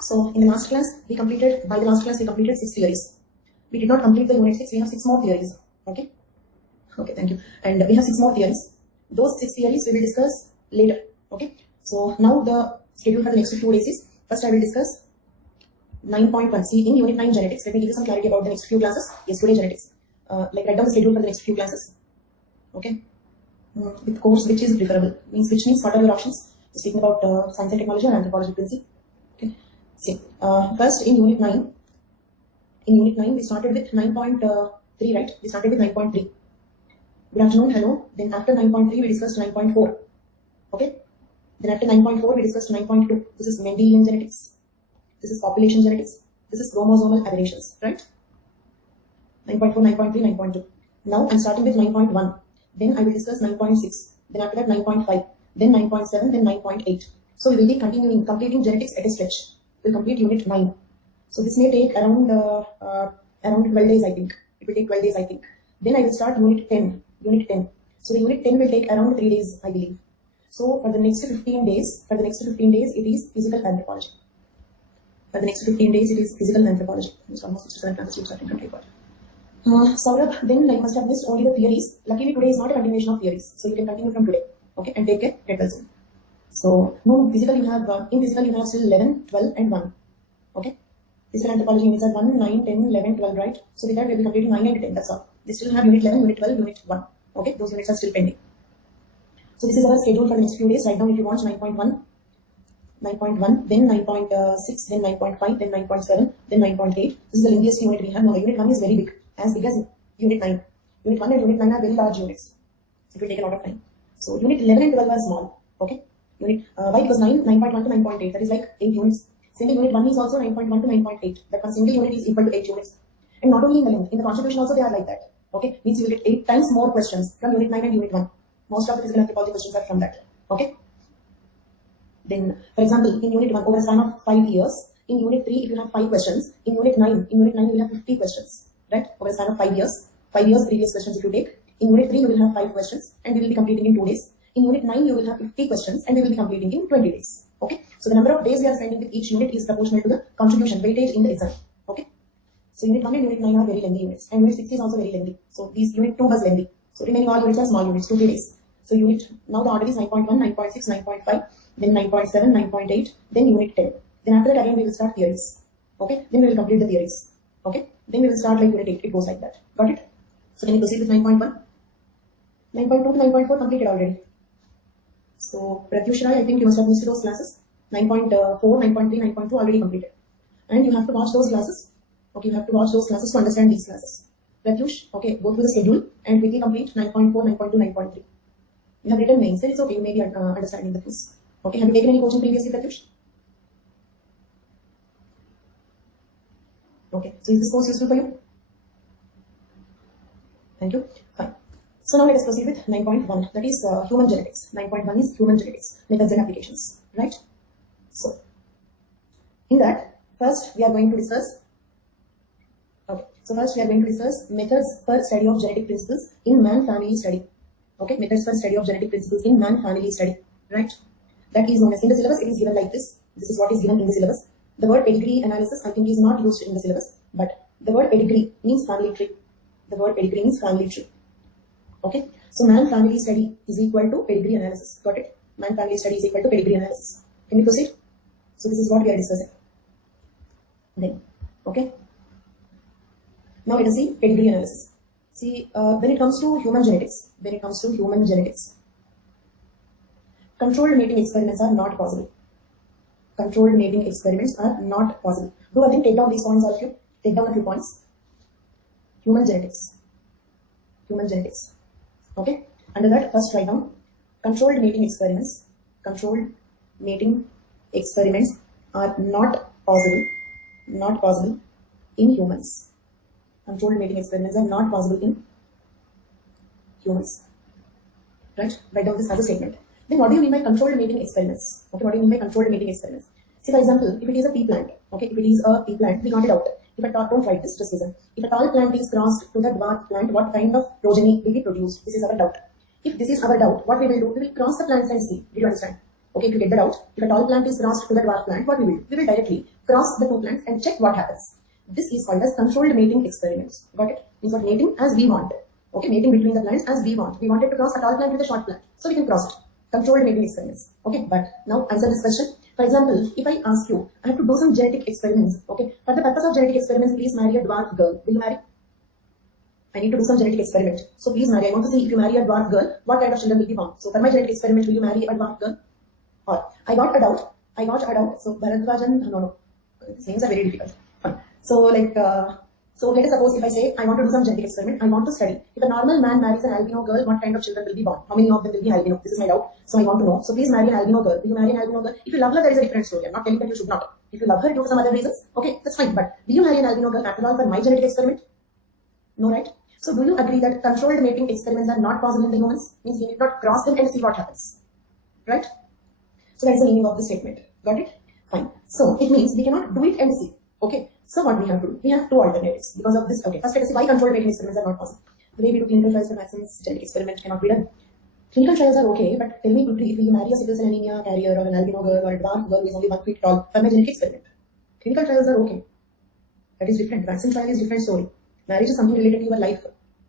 So in the last class, we completed 6 theories. We did not complete the unit 6, we have 6 more theories. Okay, thank you. And we have 6 more theories. Those 6 theories we will discuss later. Okay, so now the schedule for the next few days is, first I will discuss 9.1. See, in unit 9 genetics, let me give you some clarity about the next few classes. Yesterday genetics, like write down the schedule for the next few classes. Okay, with course which is preferable, which means what are your options? Speaking about science and technology or anthropology principle. Okay, see, first in unit 9, we started with 9.3, right? We started with 9.3. Good afternoon, hello. Then after 9.3 we discussed 9.4. Okay, then after 9.4 we discussed 9.2. This is Mendelian genetics, this is population genetics, this is chromosomal aberrations, right? 9.4, 9.3, 9.2. Now I'm starting with 9.1. Then I will discuss 9.6. Then after that 9.5. Then 9.7. Then 9.8. So we will be completing genetics at a stretch. We'll complete unit 9. So this may take around 12 days, I think. It will take 12 days, I think. Then I will start unit 10. So the unit 10 will take around 3 days, I believe. So for the next 15 days, it is physical anthropology. It's almost 67 classes starting from type. Saurabh, then I must have missed only the theories. Luckily today is not a continuation of theories, so you can continue from today. Okay, and take care. Get well soon. So no physical you have in physical you have still 11, 12, and 1. Okay, physical anthropology units are 1, 9, 10, 11, 12, right? So with that we will be completing 9 and 10. That's all. They still have unit 11, unit 12, unit 1. Okay, those units are still pending. So this is our schedule for the next few days. Write down if you want 9.1, then 9.6, then 9.5, then 9.7, then 9.8. This is the lengthiest unit we have. Now unit 1 is very big, as big as unit 9. Unit 1 and unit 9 are very large units. It will take a lot of time. So unit 11 and 12 are small. Okay, why? Because 9.1 to 9.8, that is like 8 units. Single unit 1 is also 9.1 to 9.8. That one single unit is equal to 8 units. And not only in the length, in the contribution also they are like that. Okay, means you will get 8 times more questions from unit 9 and unit 1. Most of the physical anthropology questions are from that. Okay. Then, for example, in unit 1, over a span of 5 years, in unit 3, if you have 5 questions, in unit 9, you will have 50 questions, right? Over a span of 5 years, previous questions if you take. In unit 3, you will have 5 questions, and we will be completing in 2 days. In unit 9, you will have 50 questions, and we will be completing in 20 days. Okay? So the number of days we are spending with each unit is proportional to the contribution, weightage in the exam. Okay? So unit 1 and unit 9 are very lengthy units, and unit 6 is also very lengthy. So these unit 2 was lengthy. So remaining all units are small units, 2-3 days. So now the order is 9.1, 9.6, 9.5, then 9.7, 9.8, then unit 10. Then after that again we will start theories. Okay, then we will complete the theories. Okay, then we will start like unit 8. It goes like that. Got it? So can you proceed with 9.1? 9.2 to 9.4 completed already. So Pratyush Rai, I think you must have missed those classes. 9.4, 9.3, 9.2 already completed. And you have to watch those classes. Okay, you have to watch those classes to understand these classes. Pratyush, okay, go through the schedule and quickly complete 9.4, 9.2, 9.3. You have written names, then it's okay, you may be understanding the quiz. Okay, have you taken any coaching previously, Pratyush? Okay, so is this course useful for you? Thank you. Fine. So now let us proceed with 9.1, that is human genetics. 9.1 is human genetics, methods and applications, right? So, in that, first we are going to discuss methods for study of genetic principles in man-family study. Okay, methods for study of genetic principles in man-family study, right? That is known as, in the syllabus it is given like this. This is what is given in the syllabus. The word pedigree analysis I think is not used in the syllabus, but the word pedigree means family tree. Okay, so man-family study is equal to pedigree analysis. Got it? Man-family study is equal to pedigree analysis. Can we proceed? So this is what we are discussing. Then, okay. Now let us see pedigree analysis. See, when it comes to human genetics, controlled mating experiments are not possible. Do I think take down these points all of you? Take down a few points. Human genetics. Okay. Under that, first write down controlled mating experiments. Controlled mating experiments are not possible in humans. Controlled mating experiments are not possible in humans. Right? Write down this as a statement. Then what do you mean by controlled mating experiments? Okay, what do you mean by controlled mating experiments? See, for example, if it is a pea plant, okay, if it is a pea plant, we got it out. If a tall, don't write this, just listen. If a tall plant is crossed to the dwarf plant, what kind of progeny will be produced? This is our doubt. If this is our doubt, what we will do? We will cross the plants and see. Did you understand? Okay, if you get the doubt, if a tall plant is crossed to the dwarf plant, what we will do? We will directly cross the two plants and check what happens. This is called as controlled mating experiments. Got it? Means what mating as we want. Okay, mating between the plants as we want. We wanted to cross a tall plant with a short plant, so we can cross it. Controlled mating experiments. Okay, but now answer this question. For example, if I ask you, I have to do some genetic experiments. Okay, for the purpose of genetic experiments, please marry a dwarf girl. Will you marry? I need to do some genetic experiment. So please marry. I want to see if you marry a dwarf girl, what kind of children will be born. So for my genetic experiment, will you marry a dwarf girl? Or I got a doubt. So Bharadwajan, no. These names are very difficult. Fine. So so let us suppose if I say I want to do some genetic experiment, I want to study if a normal man marries an albino girl, what kind of children will be born? How many of them will be albino? This is my doubt. So I want to know. So please marry an albino girl. Will you marry an albino girl? If you love her, there is a different story. I'm not telling that you should not. If you love her due to some other reasons, okay, that's fine. But will you marry an albino girl after all for my genetic experiment? No, right? So do you agree that controlled mating experiments are not possible in the humans? Means we need not cross them and see what happens. Right? So that is the meaning of the statement. Got it? Fine. So it means we cannot do it and see. Okay. So what we have to do? We have two alternatives because of this. Okay. First, let us see why controlled mating experiments are not possible. The way we do clinical trials for vaccines, genetic experiment cannot be done. Clinical trials are okay, but tell me quickly, if you marry a sickle cell anemia carrier or an albino girl or a dwarf girl who is only 1 feet tall for my genetic experiment. Clinical trials are okay. That is different. Vaccine trial is different story. Marriage is something related to your life.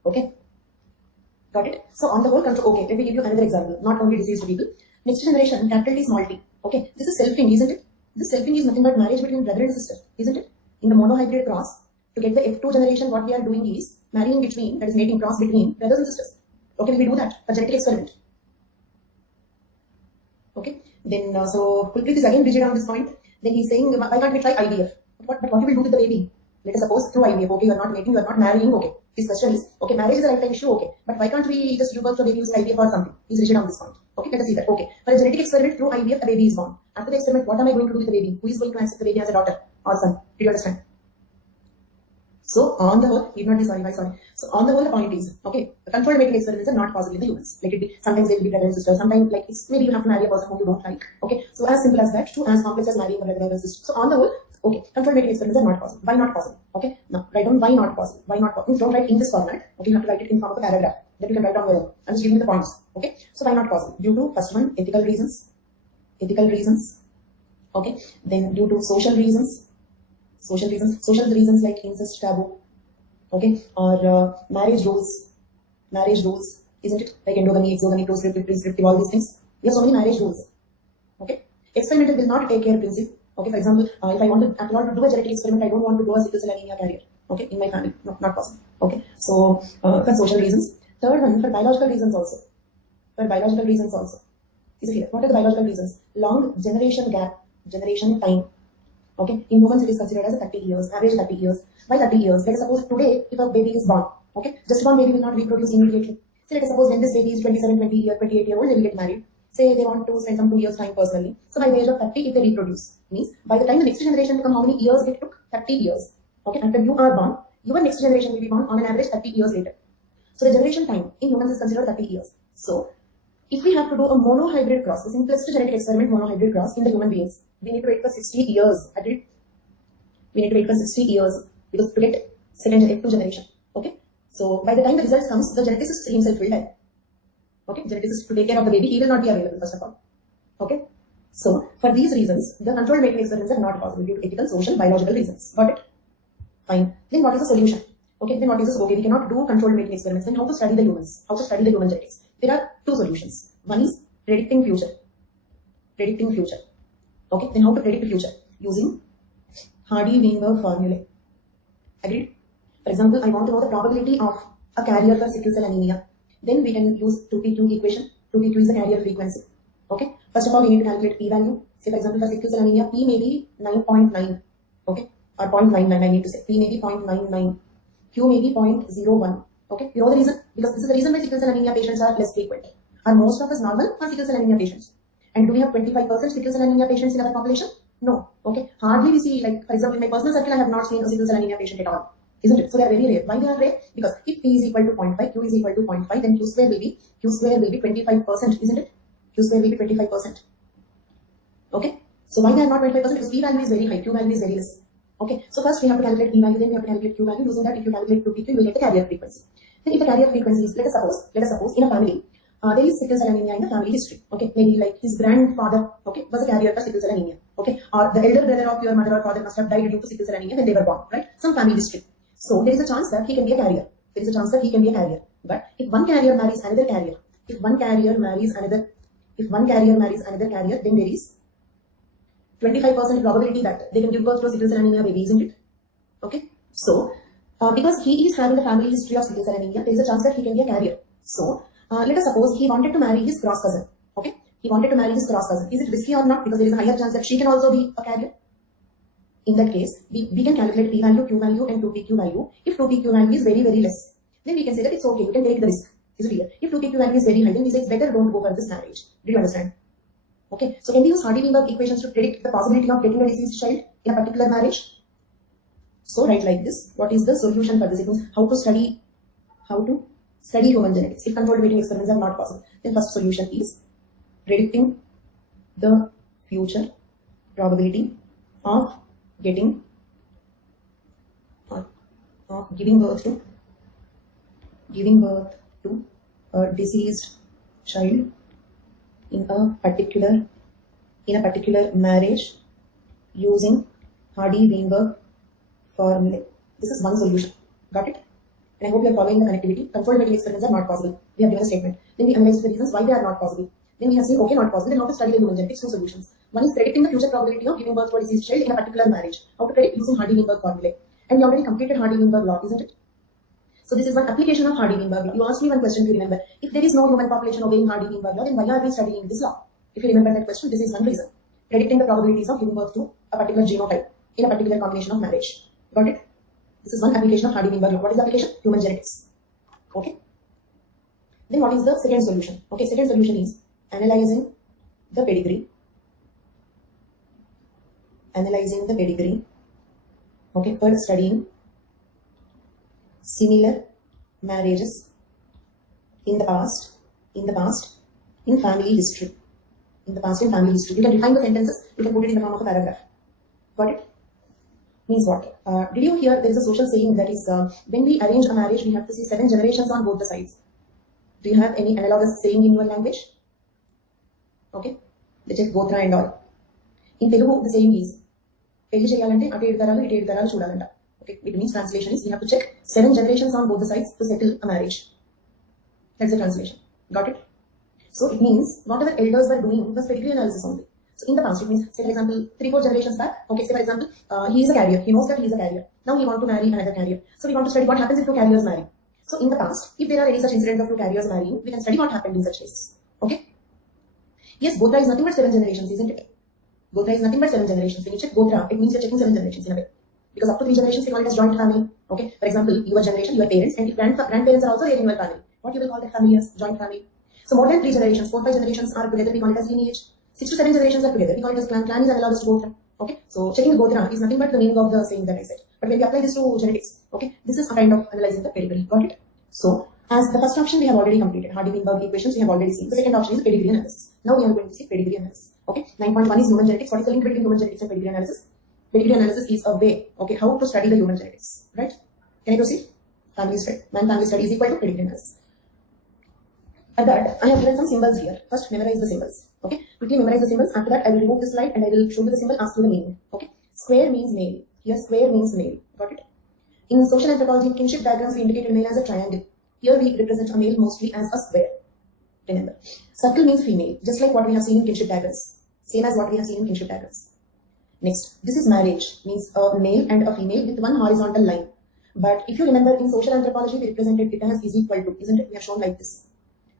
Okay. Got it? So on the whole control, okay, let me give you another example. Not only diseased people. Next generation, capital T, small t. Okay. This is selfing, isn't it? This selfing is nothing but marriage between brother and sister, isn't it? In the monohybrid cross, to get the F2 generation, what we are doing is marrying between, that is mating cross between brothers and sisters. Okay, we do that for genetic experiment. Okay, then so Kulpreet is again rigid on this point. Then he's saying, why can't we try IVF? But what you will do with the baby? Let us suppose through IVF, okay, you are not mating, you are not marrying, okay. His question is, okay, marriage is a lifetime issue, okay, but why can't we just give birth to a baby using IVF or something? He's rigid on this point. Okay, let us see that. Okay, for a genetic experiment through IVF, a baby is born. After the experiment, what am I going to do with the baby? Who is going to accept the baby as a daughter or son? Did you understand? So on the whole, need not be sorry. So on the whole, the point is, okay, the controlled mating experiments are not possible in the humans. Like it be, sometimes they will be brother and sister, sometimes like it's maybe you have to marry a person whom you don't like. Okay, so as simple as that, to as complex as marrying a brother and sister. So on the whole, okay, controlled mating experiments are not possible. Why not possible? Okay, now write down why not possible. Why not possible? Don't write in this format. Okay, you have to write it in form of a paragraph that you can write down your own. I'm just giving you the points. Okay, so why not possible? Due to first one, ethical reasons. Okay, then due to social reasons like incest taboo. Okay, or marriage rules, isn't it? Like endogamy, exogamy, proscriptive, prescriptive, all these things. We have so many marriage rules. Okay, experimental will not take care principle. Okay, for example, if I want to, after all, to do a genetic experiment, I don't want to do a sickle cell anemia carrier. Okay, in my family, no, not possible. Okay, so for social reasons. Third one, for biological reasons also. Is it here? What are the biological reasons? Long generation gap, generation time. Okay, in humans it is considered as 30 years, average 30 years. Why 30 years? Let us suppose today, if a baby is born, okay, just one baby will not reproduce immediately. So let us suppose when this baby is 27, 28 year old, they will get married. Say they want to spend some 2 years time personally. So by the age of 30, if they reproduce, means by the time the next generation become, how many years it took? 30 years. Okay, after you are born, your next generation will be born on an average 30 years later. So the generation time in humans is considered 30 years. So if we have to do a monohybrid cross, the simplest genetic experiment monohybrid cross in the human beings, we need to wait for 60 years. Agreed? We need to wait for 60 years because to get second F2 generation. Okay. So by the time the results comes, the geneticist himself will die. Okay. Geneticist to take care of the baby, he will not be available first of all. Okay. So for these reasons, the controlled mating experiments are not possible due to ethical, social, biological reasons. Got it? Fine. Then what is the solution? Okay. Then what is this? Okay, we cannot do controlled mating experiments. Then how to study the humans? How to study the human genetics? There are two solutions. One is predicting future. Okay, then how to predict the future? Using Hardy-Weinberg formulae. Agreed? For example, I want to know the probability of a carrier for sickle cell anemia. Then we can use 2p2 equation. 2p2 is the carrier frequency. Okay, first of all, we need to calculate p-value. Say for example, for sickle cell anemia, p may be 9.9. Okay, or 0.99, I need to say. P may be 0.99. Q may be 0.01. Okay, you know the reason? Because this is the reason why sickle cell anemia patients are less frequent. Are most of us normal or sickle cell anemia patients? And do we have 25% sickle cell anemia patients in our population? No. Okay. Hardly we see, like, for example, in my personal circle, I have not seen a sickle cell anemia patient at all. Isn't it? So they are very rare. Why they are rare? Because if P is equal to 0.5, Q is equal to 0.5, then Q square will be 25%, isn't it? Q square will be 25%. Okay. So why they are not 25%? Because P value is very high, Q value is very less. Okay. So first we have to calculate P value, then we have to calculate Q value. Using that, if you calculate 2p2, you will get the carrier frequency. Then if the carrier frequency is, let us suppose in a family, there is sickle cell anemia in the family history. Okay, maybe like his grandfather, okay, was a carrier for sickle cell anemia. Okay, or the elder brother of your mother or father must have died due to sickle cell anemia when they were born, right? Some family history. So there is a chance that he can be a carrier. There is a chance that he can be a carrier. But if one carrier marries another carrier, if one carrier marries another carrier, then there is 25% probability that they can give birth to a sickle cell anemia baby, isn't it? Okay. So because he is having a family history of sickle cell anemia, there is a chance that he can be a carrier. So let us suppose he wanted to marry his cross cousin. Okay. He wanted to marry his cross cousin. Is it risky or not? Because there is a higher chance that she can also be a carrier. In that case, we can calculate P value, Q value and 2PQ value. If 2PQ value is very, very less, then we can say that it's okay, you can take the risk. Is it clear? If 2PQ value is very high, then we say it's better don't go for this marriage. Did you understand? Okay, so can we use Hardy-Weinberg equations to predict the possibility of getting a deceased child in a particular marriage? So write like this. What is the solution for this? It means how to study human genetics. If controlled mating experiments are not possible, then first solution is predicting the future probability of giving birth to a deceased child in a particular marriage using Hardy-Weinberg formula. This is one solution. Got it? And I hope you are following the connectivity. Controlled mating experiments are not possible. We have given a statement. Then we analyze the reasons why they are not possible. Then we have seen, okay, not possible. Then how to study the human genetics? Two solutions. One is predicting the future probability of giving birth to a deceased child in a particular marriage. How to predict using Hardy-Weinberg formula. And we already completed Hardy-Weinberg law, isn't it? So this is one application of Hardy-Weinberg law. You asked me one question, if you remember. If there is no human population obeying Hardy-Weinberg law, then why are we studying this law? If you remember that question, this is one reason. Predicting the probabilities of giving birth to a particular genotype in a particular combination of marriage. Got it? This is one application of Hardy-Weinberg law. What is the application? Human genetics. Okay. Then what is the second solution? Okay, second solution is analyzing the pedigree. Okay, for studying similar marriages in the past in family history. You can define the sentences, you can put it in the form of a paragraph. Got it? Means what? Did you hear there is a social saying that is when we arrange a marriage, we have to see 7 generations on both the sides. Do you have any analogous saying in your language? Okay, let's take Gotra and all. In Telugu, the saying is పెళ్లి చేయాలంటే అటు 7 తరాలు ఇటు 7 తరాలు చూడాలంట. Okay, it means translation is we have to check 7 generations on both the sides to settle a marriage. That's the translation. Got it? So it means whatever elders were doing was pedigree analysis only. So in the past, it means, say for example, 3-4 generations back, okay, say for example, he is a carrier. He knows that he is a carrier. Now he wants to marry another carrier. So we want to study what happens if 2 carriers marry. So in the past, if there are any such incidents of 2 carriers marrying, we can study what happened in such cases. Okay? Yes, Gotra is nothing but 7 generations, isn't it? Gotra is nothing but 7 generations. When you check Gotra, it means you're checking 7 generations in a way. Because up to 3 generations, we call it as joint family. Okay? For example, your generation, your parents, and if grandparents are also there in your family, what you will call that family as? Joint family. So more than 3 generations, 4-5 generations are together, we call it as lineage. 6-7 generations are together, we call it as clan. Clan is analogous to Gotra. Okay? So checking the Gotra is nothing but the meaning of the saying that I said. But when we apply this to genetics, okay, this is a kind of analyzing the pedigree. Got it? So as the first option we have already completed, Hardy-Weinberg equations we have already seen. The second option is pedigree analysis. Now we are going to see pedigree analysis. Okay? 9.1 is human genetics. What is the link between human genetics and pedigree analysis? Pedigree analysis is a way, okay, how to study the human genetics. Right? Can I proceed? Family study. Man-family study is equal to pedigree analysis. For that, I have given some symbols here. First, memorize the symbols. Okay? Quickly memorize the symbols. After that, I will remove this slide and I will show you the symbol, ask you the meaning. Okay? Square means male. Here, square means male. Got it? In social anthropology, kinship diagrams, we indicate a male as a triangle. Here, we represent a male mostly as a square. Remember. Circle means female, just like what we have seen in kinship diagrams. Same as what we have seen in kinship diagrams. Next, this is marriage, means a male and a female with one horizontal line. But if you remember, in social anthropology, we represented it as is equal to, isn't it? We have shown like this.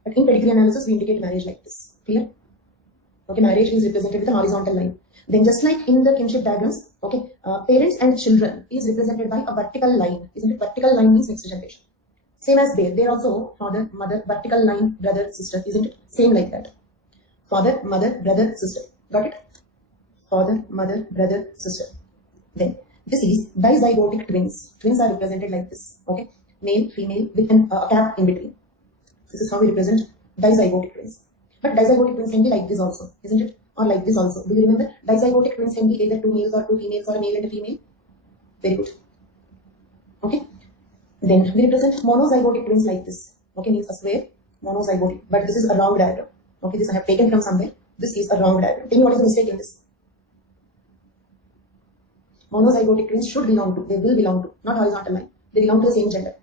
But in pedigree analysis, we indicate marriage like this. Clear? Okay, marriage is represented with a horizontal line. Then just like in the kinship diagrams, okay, parents and children is represented by a vertical line. Isn't it? Vertical line means next generation. Same as there also father, mother, vertical line, brother, sister, isn't it? Same like that. Father, mother, brother, sister. Got it? Father, mother, brother, sister. Then this is dizygotic twins. Twins are represented like this. Okay, male, female with a gap in between. This is how we represent dizygotic twins. But dizygotic twins can be like this also, isn't it? Or like this also. Do you remember? Dizygotic twins can be either 2 males or 2 females or a male and a female. Very good. Okay. Then we represent monozygotic twins like this. Okay, means a square, monozygotic. But this is a wrong diagram. Okay, this I have taken from somewhere. This is a wrong diagram. Tell me what is the mistake in this? Monozygotic twins should belong to, they will belong to, not horizontal line. They belong to the same gender.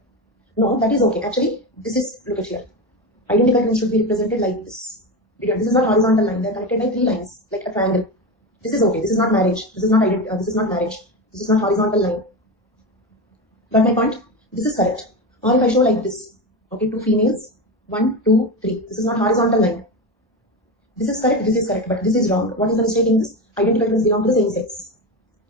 No, that is okay. Actually, this is, look at here. Identical twins should be represented like this. Because this is not horizontal line. They are connected by 3 lines, like a triangle. This is okay. This is not marriage. This is not this is not marriage. This is not horizontal line. Got my point? This is correct. Or if I show like this, okay, 2 females, 1, 2, 3. This is not horizontal line. This is correct, but this is wrong. What is the mistake in this? Identical twins belong to the same sex.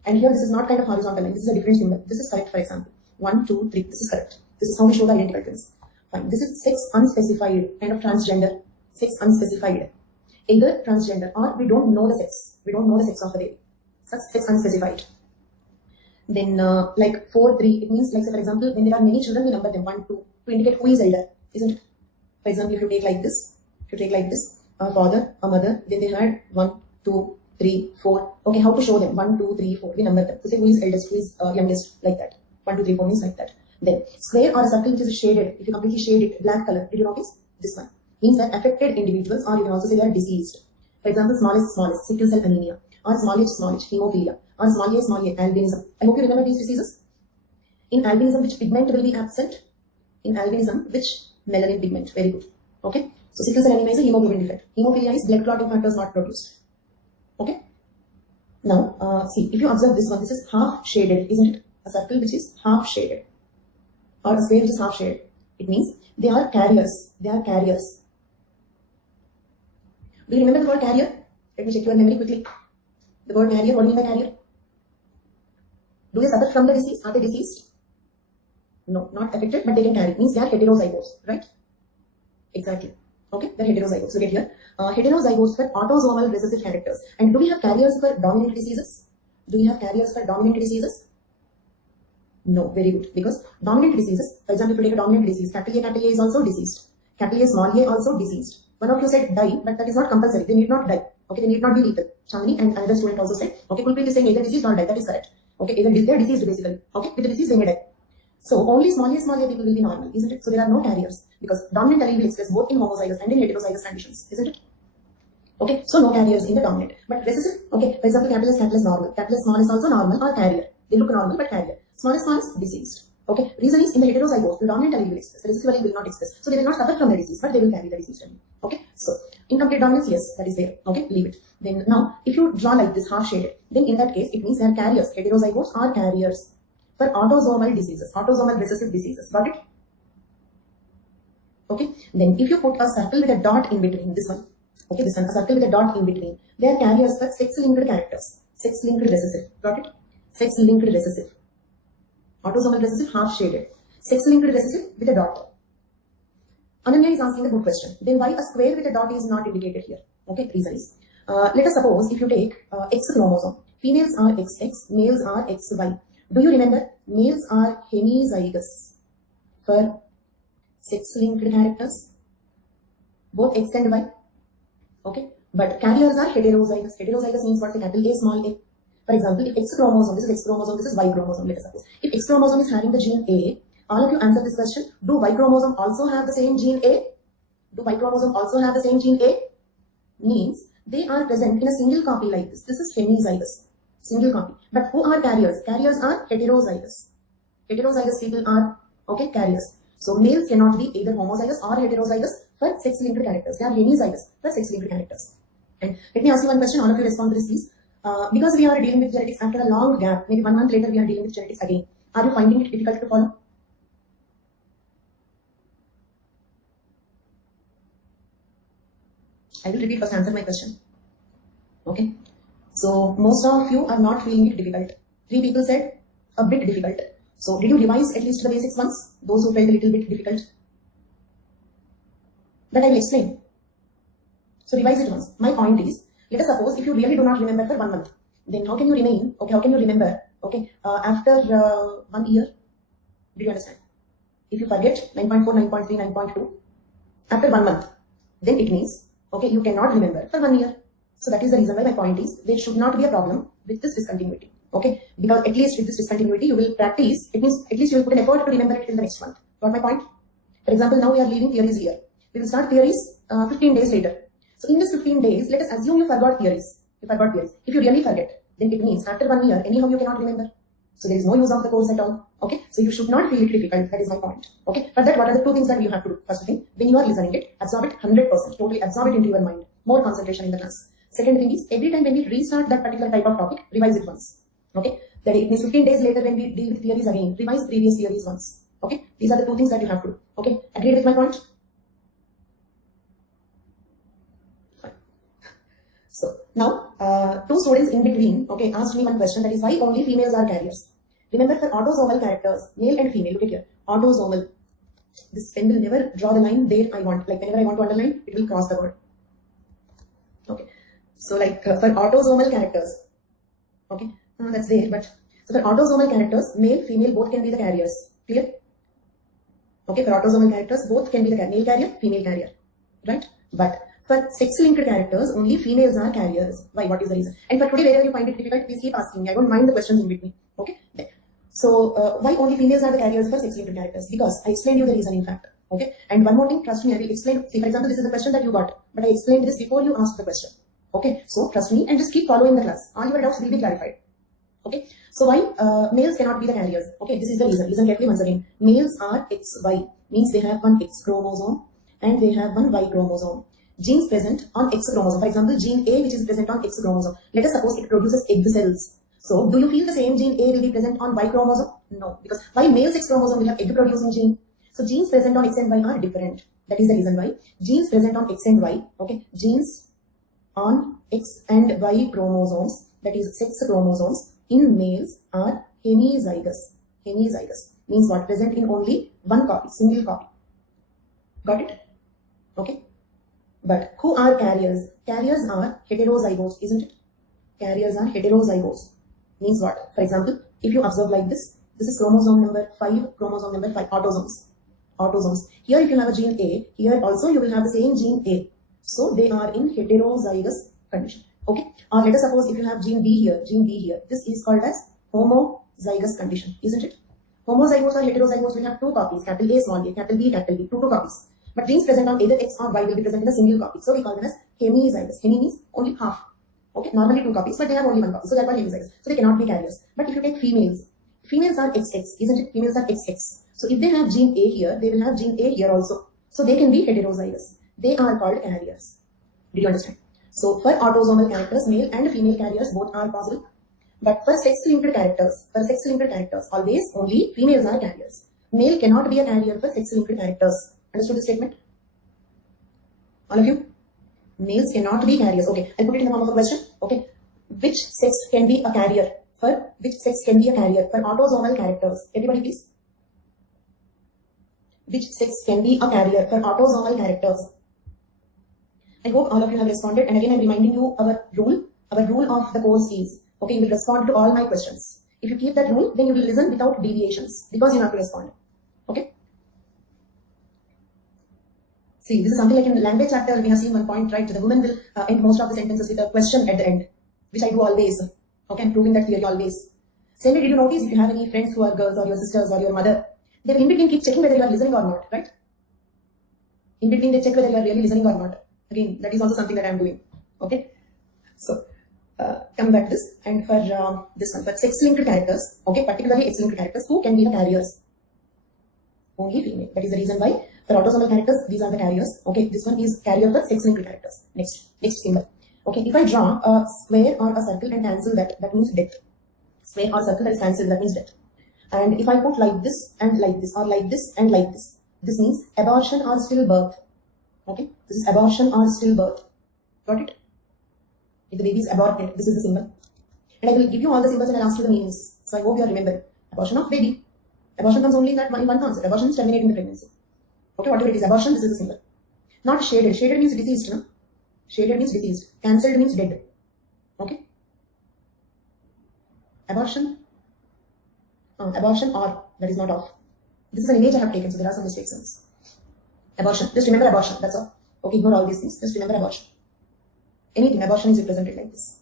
And here this is not kind of horizontal line. This is a different symbol. This is correct, for example. 1, 2, 3. This is correct. This is how we show the identical twins. Fine. This is sex unspecified, kind of transgender. Sex unspecified. Either transgender or we don't know the sex. We don't know the sex of the baby. Sex unspecified. Then like 4, 3, it means like, say, for example, when there are many children, we number them 1, 2 to indicate who is elder, isn't it? For example, if you take like this, a father, a mother, then they had 1, 2, 3, 4. Okay, how to show them? 1, 2, 3, 4. We number them. To say who is eldest, who is youngest, like that. 1, 2, 3, 4 means like that. Then square or a circle which is shaded, if you completely shade it black color, did you notice? This one means that affected individuals, or you can also say they are diseased. For example, smallest, sickle cell anemia, or small h, hemophilia, or small a, albinism. I hope you remember these diseases. In albinism, which pigment will be absent? In albinism, which melanin pigment? Very good. Okay. So sickle cell anemia is a hemoglobin defect. Hemophilia is blood clotting factors not produced. Okay. Now, see, if you observe this one, this is half shaded, isn't it? A circle which is half shaded, or a square which is half shaded. It means they are carriers. They are carriers. Do you remember the word carrier? Let me check your memory quickly. The word carrier, what do you mean by carrier? Do they suffer from the disease? Are they deceased? No, not affected, but they can carry. It means they are heterozygotes, right? Exactly. Okay, they're heterozygotes. Look at here. Heterozygotes for autosomal recessive characters. And do we have carriers for dominant diseases? Do we have carriers for dominant diseases? No, very good. Because dominant diseases, for example, if you take a dominant disease, capital A is also deceased. Capital A, small a also deceased. One of you said die, but that is not compulsory. They need not die. Okay, they need not be lethal. Chandni and another student also said, okay, Kulpreet is saying either diseased or die. That is correct. Okay, either they are deceased basically. Okay, with the disease they may die. So only small a people will be normal, isn't it? So there are no carriers because dominant allele will express both in homozygous and in heterozygous conditions, isn't it? Okay, so no carriers in the dominant. But recessive, okay, for example, capital S normal. Capital small is also normal or carrier. They look normal but carrier. Small is diseased. Okay, reason is in the heterozygotes, the dominant allele will express, the recessive allele will not express. So they will not suffer from the disease, but they will carry the disease allele. Okay, so incomplete dominance, yes, that is there. Okay, leave it. Then now, if you draw like this half shaded, then in that case, it means they are carriers. Heterozygotes are carriers for autosomal diseases, autosomal recessive diseases. Got it? Okay, then if you put a circle with a dot in between, this one, okay, this one, a circle with a dot in between, they are carriers for sex-linked characters. Sex-linked recessive. Got it? Sex-linked recessive. Autosomal recessive, half shaded. Sex-linked recessive with a dot. Ananya is asking a good question. Then why a square with a dot is not indicated here? Okay, reason is. Let us suppose if you take X chromosome, females are XX, males are XY. Do you remember? Males are hemizygous for sex-linked characters, both X and Y. Okay, but carriers are heterozygous. Heterozygous means what? The capital A, small a. For example, if X chromosome, this is X chromosome, this is Y chromosome, let us suppose. If X chromosome is having the gene A, all of you answer this question. Do Y chromosome also have the same gene A? Do Y chromosome also have the same gene A? Means they are present in a single copy like this. This is hemizygous. Single copy. But who are carriers? Carriers are heterozygous. Heterozygous people are, okay, carriers. So males cannot be either homozygous or heterozygous for sex-linked characters. They are hemizygous for sex-linked characters. And let me ask you one question. All of you respond to this, please. Because we are dealing with genetics after a long gap, maybe 1 month later we are dealing with genetics again. Are you finding it difficult to follow? I will repeat first, answer my question. Okay. So most of you are not feeling it difficult. 3 people said a bit difficult. So did you revise at least the basics once? Those who felt a little bit difficult. But I will explain. So revise it once. My point is, let us suppose if you really do not remember for 1 month, then how can you remain? Okay, how can you remember? Okay, after 1 year, do you understand? If you forget 9.4, 9.3, 9.2, after 1 month, then it means, okay, you cannot remember for 1 year. So that is the reason why my point is, there should not be a problem with this discontinuity. Okay, because at least with this discontinuity, you will practice. It means at least you will put an effort to remember it till the next month. Got my point? For example, now we are leaving theories here. We will start theories 15 days later. So in this 15 days, let us assume you forgot theories. You forgot theories. If you really forget, then it means after 1 year, anyhow you cannot remember. So there is no use of the course at all. Okay, so you should not feel it difficult. That is my point. Okay, for that, what are the 2 things that you have to do? First thing, when you are listening it, absorb it 100%, totally absorb it into your mind. More concentration in the class. Second thing is, every time when we restart that particular type of topic, revise it once. Okay, that it means 15 days later when we deal with theories again, revise previous theories once. Okay, these are the 2 things that you have to do. Okay, agreed with my point? Fine. So now, 2 students in between, okay, asked me one question, that is why only females are carriers. Remember, for autosomal characters, male and female, look at here, autosomal. This pen will never draw the line there I want. Like whenever I want to underline, it will cross the word. Okay, so like for autosomal characters, okay, that's there. But so for autosomal characters, male, female, both can be the carriers. Clear? Okay, for autosomal characters, both can be the male carrier, female carrier, right? But for sex-linked characters, only females are carriers. Why? What is the reason? And for today, wherever you find it difficult, please keep asking me. I don't mind the questions in between. Okay. So why only females are the carriers for sex-linked characters? Because I explained you the reason, in fact. Okay. And one more thing, trust me, I will explain. See, for example, this is the question that you got, but I explained this before you asked the question. Okay. So trust me and just keep following the class. All your doubts will be clarified. Okay. So why males cannot be the carriers? Okay. This is the reason. Listen carefully once again. Males are XY, means they have one X chromosome and they have one Y chromosome. Genes present on X chromosome. For example, gene A which is present on X chromosome. Let us suppose it produces egg cells. So, do you feel the same gene A will be present on Y chromosome? No, because why male sex chromosome will have egg producing gene? So, genes present on X and Y are different. That is the reason why genes present on X and Y, okay, genes on X and Y chromosomes, that is sex chromosomes, in males are hemizygous. Hemizygous means what? Present in only one copy, single copy. Got it? Okay. But who are carriers? Carriers are heterozygotes, isn't it? Carriers are heterozygotes. Means what? For example, if you observe like this is chromosome number 5, autosomes. Autosomes. Here if you have a gene A, here also you will have the same gene A. So they are in heterozygous condition. Okay. Or let us suppose if you have gene B here, this is called as homozygous condition, isn't it? Homozygotes or heterozygotes will have 2 copies, capital A, small a, capital B, two copies. But genes present on either X or Y will be present in a single copy. So we call them as hemizygous. Hemi means only half. Okay, normally 2 copies, but they have only 1 copy. So they are called hemizygous. So they cannot be carriers. But if you take females, females are XX, isn't it? Females are XX. So if they have gene A here, they will have gene A here also. So they can be heterozygous. They are called carriers. Did you understand? So for autosomal characters, male and female carriers both are possible. But for sex-linked characters, always only females are carriers. Male cannot be a carrier for sex-linked characters. Understood the statement? All of you? Males cannot be carriers. Okay, I'll put it in the form of a question. Okay, which sex can be a carrier? For which sex can be a carrier for autosomal characters? Everybody please. Which sex can be a carrier for autosomal characters? I hope all of you have responded. And again, I'm reminding you our rule of the course is, okay, you will respond to all my questions. If you keep that rule, then you will listen without deviations because you have to respond. Okay. See, this is something like in the language chapter, we have seen one point, right? The woman will end most of the sentences with a question at the end, which I do always. Okay, I'm proving that theory always. Same way, did you notice if you have any friends who are girls or your sisters or your mother, they will in between keep checking whether you are listening or not, right? In between, they check whether you are really listening or not. Again, that is also something that I am doing. Okay, so come back to this, and for this one, for sex-linked characters, okay, particularly X-linked characters, who can be the carriers? Only female. That is the reason why for autosomal characters, these are the carriers. Okay, this one is carrier for sex-linked characters. Next symbol. Okay, if I draw a square or a circle and cancel that means death. Square or circle that is cancelled, that means death. And if I put like this and like this, or like this and like this means abortion or stillbirth. Okay, this is abortion or stillbirth. Got it? If the baby is aborted, this is the symbol. And I will give you all the symbols and I'll ask you the meanings. So I hope you are remembering. Abortion of baby. Abortion comes only in that one concept. Abortion is terminating the pregnancy. Okay, whatever it is, abortion, this is the symbol. Not shaded. Shaded means deceased, no? Shaded means deceased. Cancelled means dead. Okay? Abortion. Abortion or, that is not off. This is an image I have taken, so there are some mistakes in this. Abortion. Just remember abortion, that's all. Okay, ignore all these things. Just remember abortion. Anything, abortion is represented like this.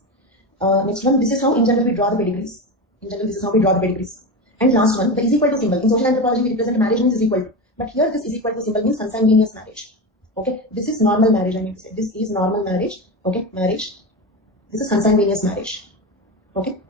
Next one, this is how in general we draw the pedigrees. In general, this is how we draw the pedigrees. And last one, the is equal to symbol. In social anthropology, we represent marriage means is equal to. But here, this is equal to symbol means consanguineous marriage. Okay, this is normal marriage, I mean to say. This is normal marriage. Okay, marriage. This is consanguineous marriage. Okay.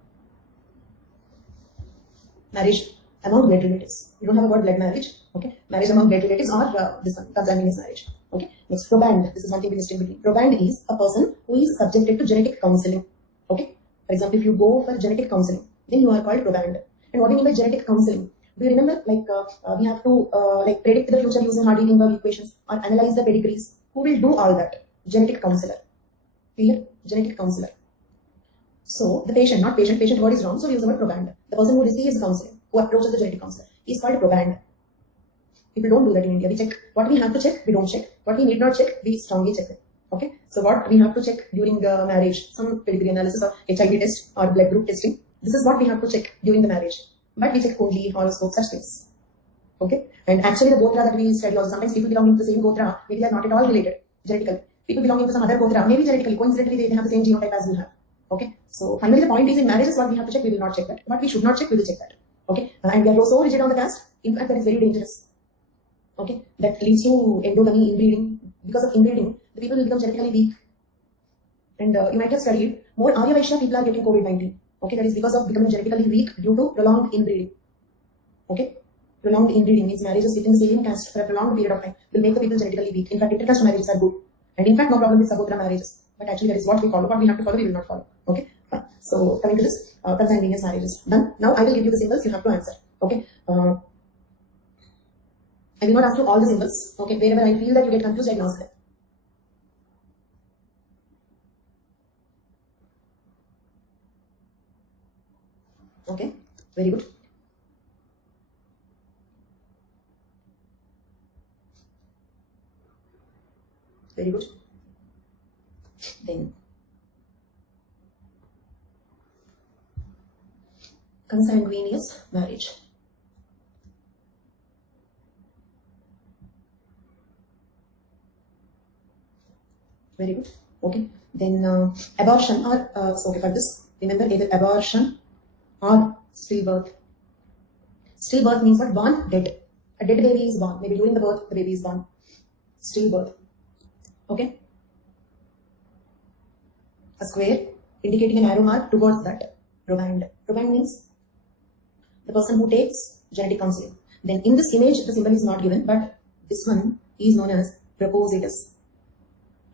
Marriage among blood relatives. You don't have a word blood marriage. Okay. Marriage among blood relatives or this one, consanguineous marriage. Okay. Next, proband. This is one thing we distinguish between. Proband is a person who is subjected to genetic counseling. Okay. For example, if you go for genetic counseling, then you are called proband. And what do you mean by genetic counseling? Do you remember, like, we have to like predict the future using Hardy-Weinberg equations or analyze the pedigrees? Who will do all that? Genetic counselor. Clear? Genetic counselor. So the patient, not patient, patient word is wrong, so we use the word proband. The person who receives counseling, who approaches the genetic counselor, is called proband. People don't do that in India. We check what we have to check, we don't check. What we need not check, we strongly check it. Okay. So what we have to check during the marriage, some pedigree analysis or HIV test or blood group testing. This is what we have to check during the marriage. But we check only horoscope, such things. Okay. And actually the gotra that we study also, sometimes people belonging to the same gotra, maybe they are not at all related genetically. People belonging to some other gotra, maybe genetically, coincidentally they have the same genotype as we have. Okay. So finally the point is, in marriage is what we have to check, we will not check that. What we should not check, we will check that. Okay. And we are so rigid on the caste. In fact, that is very dangerous. Okay. That leads to endogamy, inbreeding. Because of inbreeding, the people will become genetically weak. And you might have studied, more Arya Vaishya people are getting COVID-19. Okay. That is because of becoming genetically weak due to prolonged inbreeding. Okay. Prolonged inbreeding means marriages within the same caste for a prolonged period of time will make the people genetically weak. In fact, intercaste marriages are good. And in fact, no problem with Sagotra marriages. But actually, that is what we follow. What we have to follow, we will not follow. Okay. Fine. So coming to this, consanguineous marriages. Done. Now I will give you the symbols. You have to answer. Okay. I will not ask you all the symbols. Okay. Wherever I feel that you get confused, I will ask them. Okay. Very good. Very good. Then consanguineous marriage. Very good. Okay. Then abortion or so okay, for this, remember either abortion or stillbirth. Stillbirth means what? Born dead. A dead baby is born. Maybe during the birth, the baby is born. Stillbirth. Okay. A square indicating an arrow mark towards that. Proband. Proband means the person who takes genetic counseling. Then in this image, the symbol is not given, but this one is known as propositus.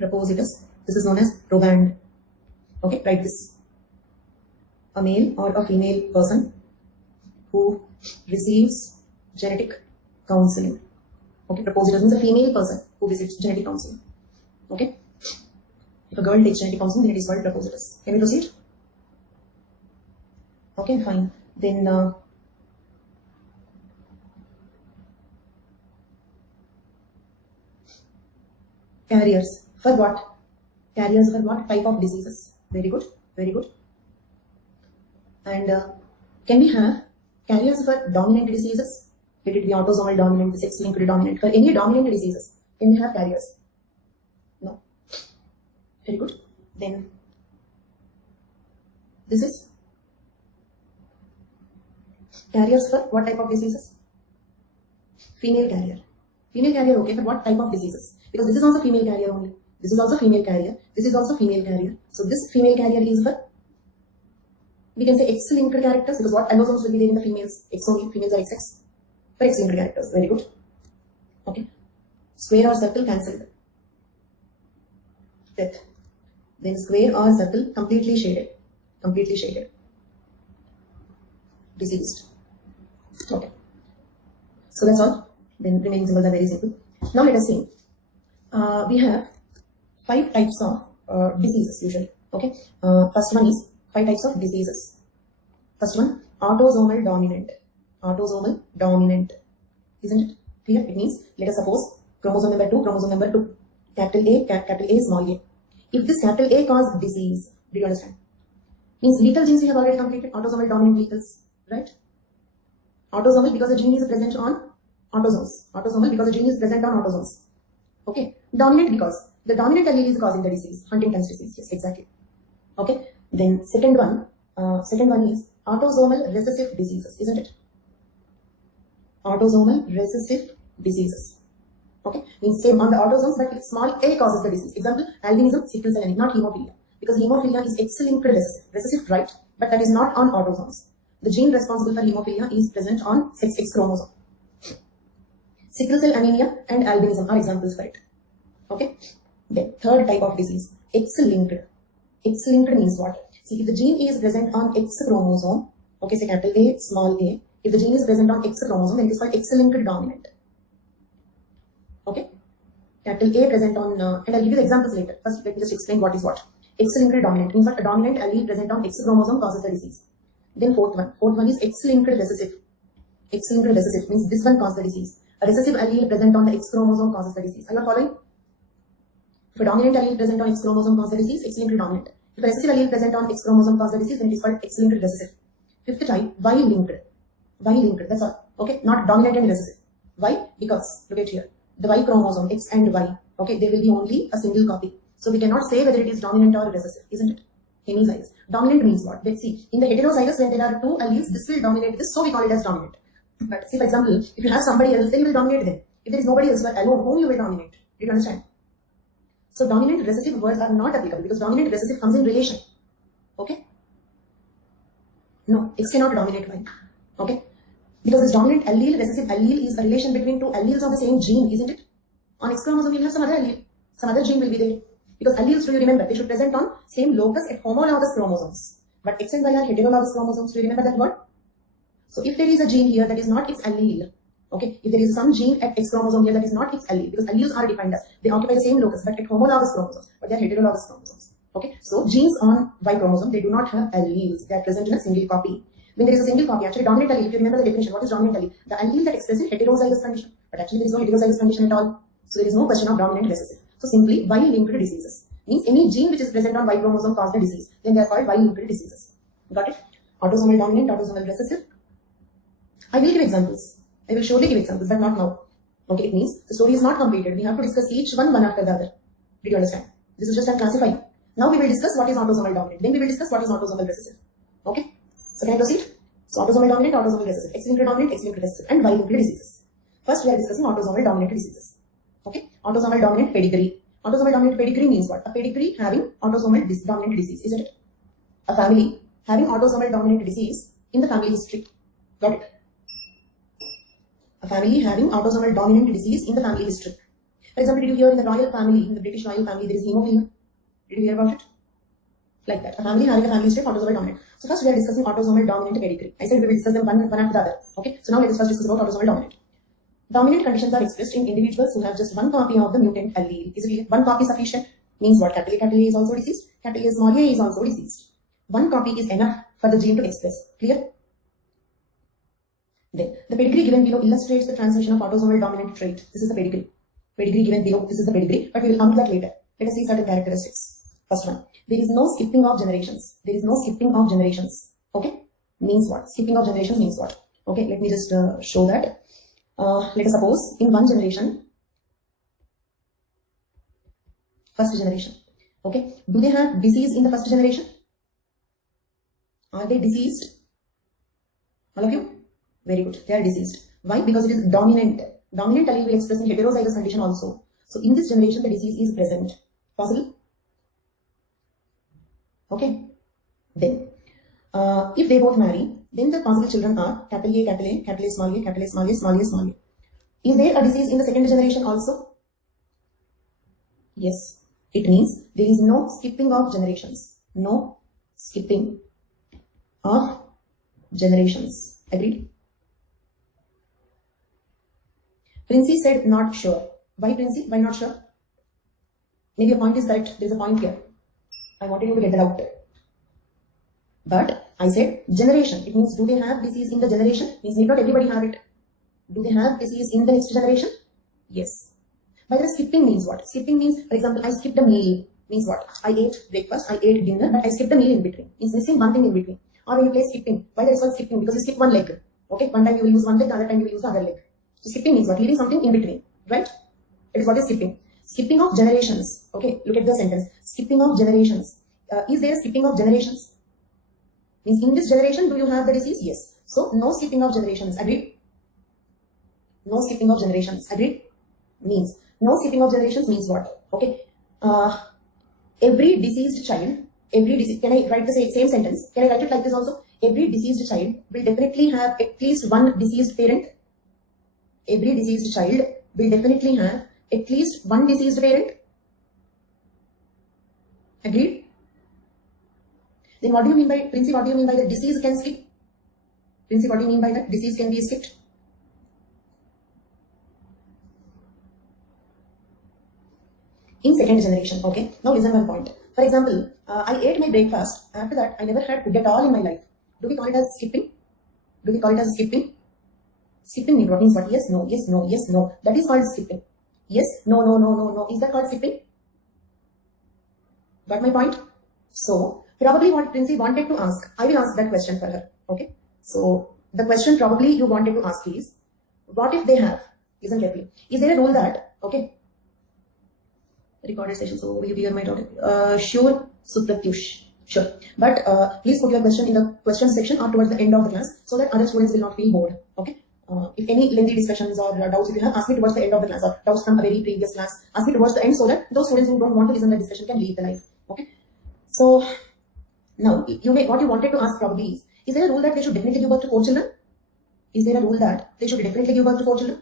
Propositus. This is known as proband. Okay, write this. A male or a female person who receives genetic counseling. Okay, propositus means a female person who receives genetic counseling. Okay. If a girl takes genetic counseling, then it is called propositus. Can we proceed? Okay, fine. Then carriers. For what? Carriers for what? Type of diseases. Very good. Very good. And can we have carriers for dominant diseases? Let it be autosomal dominant, sex-linked dominant. For any dominant diseases, can we have carriers? No. Very good. Then this is carriers for what type of diseases? Female carrier. Female carrier, okay, for what type of diseases? Because this is also female carrier only. This is also female carrier. This is also female carrier. So this female carrier is for, we can say X-linked characters, because what allosomes will be there in the females? X only, females are XX. For X-linked characters. Very good. Okay. Square or circle cancelled. Death. Then square or circle completely shaded. Completely shaded. Deceased. Okay. So that's all. Then remaining symbols are very simple. Now let us see. We have 5 types of diseases usually. Okay. First one is 5 types of diseases. First one, autosomal dominant. Autosomal dominant. Isn't it clear? It means, let us suppose chromosome number 2, chromosome number 2. Capital A, small a. If this capital A caused disease, do you understand? Means lethal genes we have already completed. Autosomal dominant lethals, right? Autosomal because the gene is present on autosomes. Autosomal because the gene is present on autosomes. Okay. Dominant because the dominant allele is causing the disease. Huntington's disease. Yes, exactly. Okay. Then second one is autosomal recessive diseases, isn't it? Autosomal recessive diseases. Okay. Means same on the autosomes, but if small a causes the disease. Example, albinism, sickle cell anemia, not hemophilia. Because hemophilia is X-linked recessive. Recessive, right? but that is not on autosomes. The gene responsible for hemophilia is present on X chromosome. Sickle cell anemia and albinism are examples for it. Okay. Then third type of disease, X-linked. X-linked means what? See, if the gene is present on X chromosome, okay, say capital A, small a. If the gene is present on X chromosome, then it is called X-linked dominant. Okay. Capital A present on, and I'll give you the examples later. First, let me just explain what is what. X-linked dominant means what? A dominant allele present on X chromosome causes the disease. Then fourth one is X-linked recessive. X-linked recessive means this one causes the disease. A recessive allele present on the X chromosome causes the disease. Are you following? If a dominant allele present on X chromosome causes the disease, X-linked dominant. If a recessive allele present on X chromosome causes the disease, then it is called X-linked recessive. Fifth type, Y-linked. Y-linked, that's all. Okay, not dominant and recessive. Why? Because, look at here. The Y chromosome, X and Y, okay, there will be only a single copy. So we cannot say whether it is dominant or recessive, isn't it? Hemizygous. Dominant means what? Let's see. In the heterozygous, where there are two alleles, this will dominate this, so we call it as dominant. But see, for example, if you have somebody else, then you will dominate them. If there is nobody else but alone, whom you will dominate? Do you understand? So dominant recessive words are not applicable because dominant recessive comes in relation. Okay? No, X cannot dominate Y. Okay? Because this dominant allele, recessive allele is a relation between two alleles of the same gene, isn't it? On X chromosome, you will have some other allele. Some other gene will be there. Because alleles, do you remember, they should present on same locus at homologous chromosomes. But X and Y are heterologous chromosomes. Do you remember that word? So if there is a gene here that is not its allele, okay, if there is some gene at X chromosome here that is not its allele, because alleles are defined as they occupy the same locus but at homologous chromosomes, but they are heterologous chromosomes. Okay, so genes on Y chromosome, they do not have alleles. They are present in a single copy. When there is a single copy, actually dominant allele, if you remember the definition, what is dominant allele? The allele that expresses heterozygous condition. But actually there is no heterozygous condition at all. So there is no question of dominant recessive. So simply Y-linked diseases. Means any gene which is present on Y chromosome causes the disease. Then they are called Y-linked diseases. Got it? Autosomal dominant, autosomal recessive. I will give examples. I will surely give examples, but not now. Okay, it means the story is not completed. We have to discuss each one after the other. Did you understand? This is just a classifying. Now we will discuss what is autosomal dominant. Then we will discuss what is autosomal recessive. Okay? So can I proceed? So autosomal dominant, autosomal recessive, X-linked dominant, X-linked recessive, and Y-linked diseases. First we are discussing autosomal dominant diseases. Okay? Autosomal dominant pedigree. Autosomal dominant pedigree means what? A pedigree having autosomal dominant disease, isn't it? A family having autosomal dominant disease in the family history. Got it? A family having autosomal dominant disease in the family history. For example, did you hear in the royal family, in the British royal family, there is hemophilia? Did you hear about it? Like that. A family having a family history of autosomal dominant. So first we are discussing autosomal dominant pedigree. I said we will discuss them one after the other. Okay. So now let us first discuss about autosomal dominant. Dominant conditions are expressed in individuals who have just one copy of the mutant allele. Is it clear? One copy sufficient? Means what? Capital A is also deceased. Capital A small a is also deceased. One copy is enough for the gene to express. Clear? Then the pedigree given below illustrates the transmission of autosomal dominant trait. This is the pedigree. Pedigree given below. This is the pedigree, but we will come to that later. Let us see certain characteristics. First one. There is no skipping of generations. There is no skipping of generations. Okay? Means what? Skipping of generations means what? Okay, let me just show that. Let us suppose in one generation, first generation. Okay? Do they have disease in the first generation? Are they diseased? All of you? Very good. They are diseased. Why? Because it is dominant. Dominant allele will express in heterozygous condition also. So in this generation, the disease is present. Possible? Okay. Then, if they both marry, then the possible children are capital A, capital A, capital A, small a, capital A, small a, small a, small a. Is there a disease in the second generation also? Yes. It means there is no skipping of generations. No skipping of generations. Agreed? Princey said not sure. Why Princey? Why not sure? Maybe a point is correct. There is a point here. I wanted you to get that out. But I said generation. It means do they have disease in the generation? Means need not everybody have it. Do they have disease in the next generation? Yes. By the way, skipping means what? Skipping means, for example, I skipped a meal. Means what? I ate breakfast, I ate dinner, but I skipped a meal in between. Means missing one thing in between. Or when you play skipping. Why that is called skipping? Because you skip one leg. Okay? One time you will use one leg, the other time you will use the other leg. So skipping means what? Leaving something in between. Right? It is what is skipping. Skipping of generations. Okay? Look at the sentence. Skipping of generations. Is there a skipping of generations? Means in this generation, do you have the disease? Yes. So no skipping of generations. Agreed? No skipping of generations. Agreed? Means no skipping of generations means what? Okay. Every deceased child every disease, can I write the same sentence? Can I write it like this also? Every deceased child will definitely have at least one deceased parent. Every deceased child will definitely have at least one deceased parent. Agreed? Then what do you mean by, Princey, what do you mean by the disease can skip? Princey, what do you mean by that? Disease can be skipped? In second generation, okay? Now listen one point. For example, I ate my breakfast. After that, I never had food at all in my life. Do we call it as skipping? Do we call it as skipping? Skipping means what? Yes, no, yes, no, yes, no. That is called skipping. Yes, no, no, no, no, no. Is that called skipping? Got my point? So, probably what Princey wanted to ask, I will ask that question for her. Okay? So, the question probably you wanted to ask is, what if they have, listen carefully, is there a rule that, okay, recorded session, so will you be on my topic? Sure, Supratyush. Sure. But please put your question in the question section or towards the end of the class so that other students will not feel bored. Okay? If any lengthy discussions or doubts if you have, ask me towards the end of the class, or doubts from a very previous class, ask me towards the end so that those students who don't want to listen to the discussion can leave the live. Okay? So, now, what you wanted to ask probably is there a rule that they should definitely give birth to 4 children? Is there a rule that they should definitely give birth to 4 children?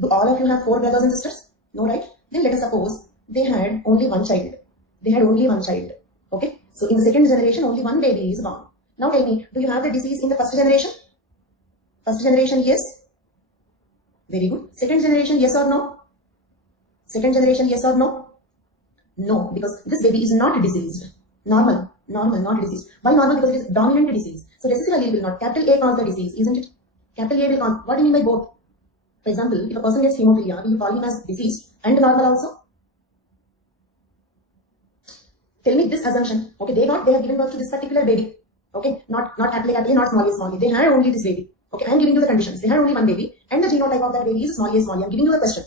Do all of you have 4 brothers and sisters? No, right? Then let us suppose they had only one child. They had only one child. Okay? So, in the second generation, only one baby is born. Now tell me, do you have the disease in the first generation? First generation, yes. Very good. Second generation, yes or no? Second generation, yes or no? No, because this baby is not diseased. Normal, not diseased. Why normal? Because it is dominant disease. So recessive allele will not. Capital A cause the disease, isn't it? Capital A will cause. What do you mean by both? For example, if a person gets hemophilia, will you call him as diseased and normal also? Tell me this assumption. Okay, they have given birth to this particular baby. Okay, not capital A, not small a. They had only this baby. Okay, I am giving you the conditions. They had only one baby, and the genotype of that baby is small a. I am giving you a question.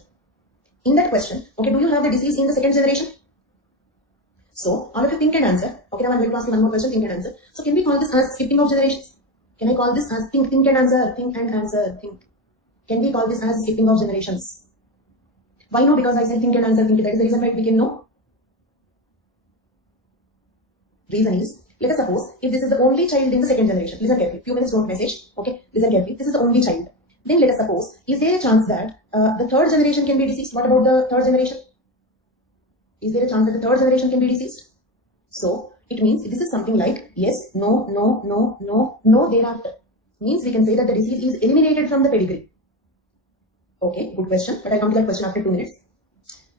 In that question, okay, do you have the disease in the second generation? So, all of you think and answer. Okay, now I am going to ask you one more question, think and answer. So, can we call this as skipping of generations? Can I call this as think and answer, think and answer, think? Can we call this as skipping of generations? Why no? Because I said think and answer, think. That is the reason why it became no. Reason is, let us suppose, if this is the only child in the second generation, listen carefully, few minutes don't message, okay, listen carefully, this is the only child. Then let us suppose, is there a chance that the third generation can be deceased? What about the third generation? Is there a chance that the third generation can be deceased? So, it means this is something like yes, no, no, no, no, no thereafter. Means we can say that the disease is eliminated from the pedigree. Okay, good question, but I'll come to that question after 2 minutes.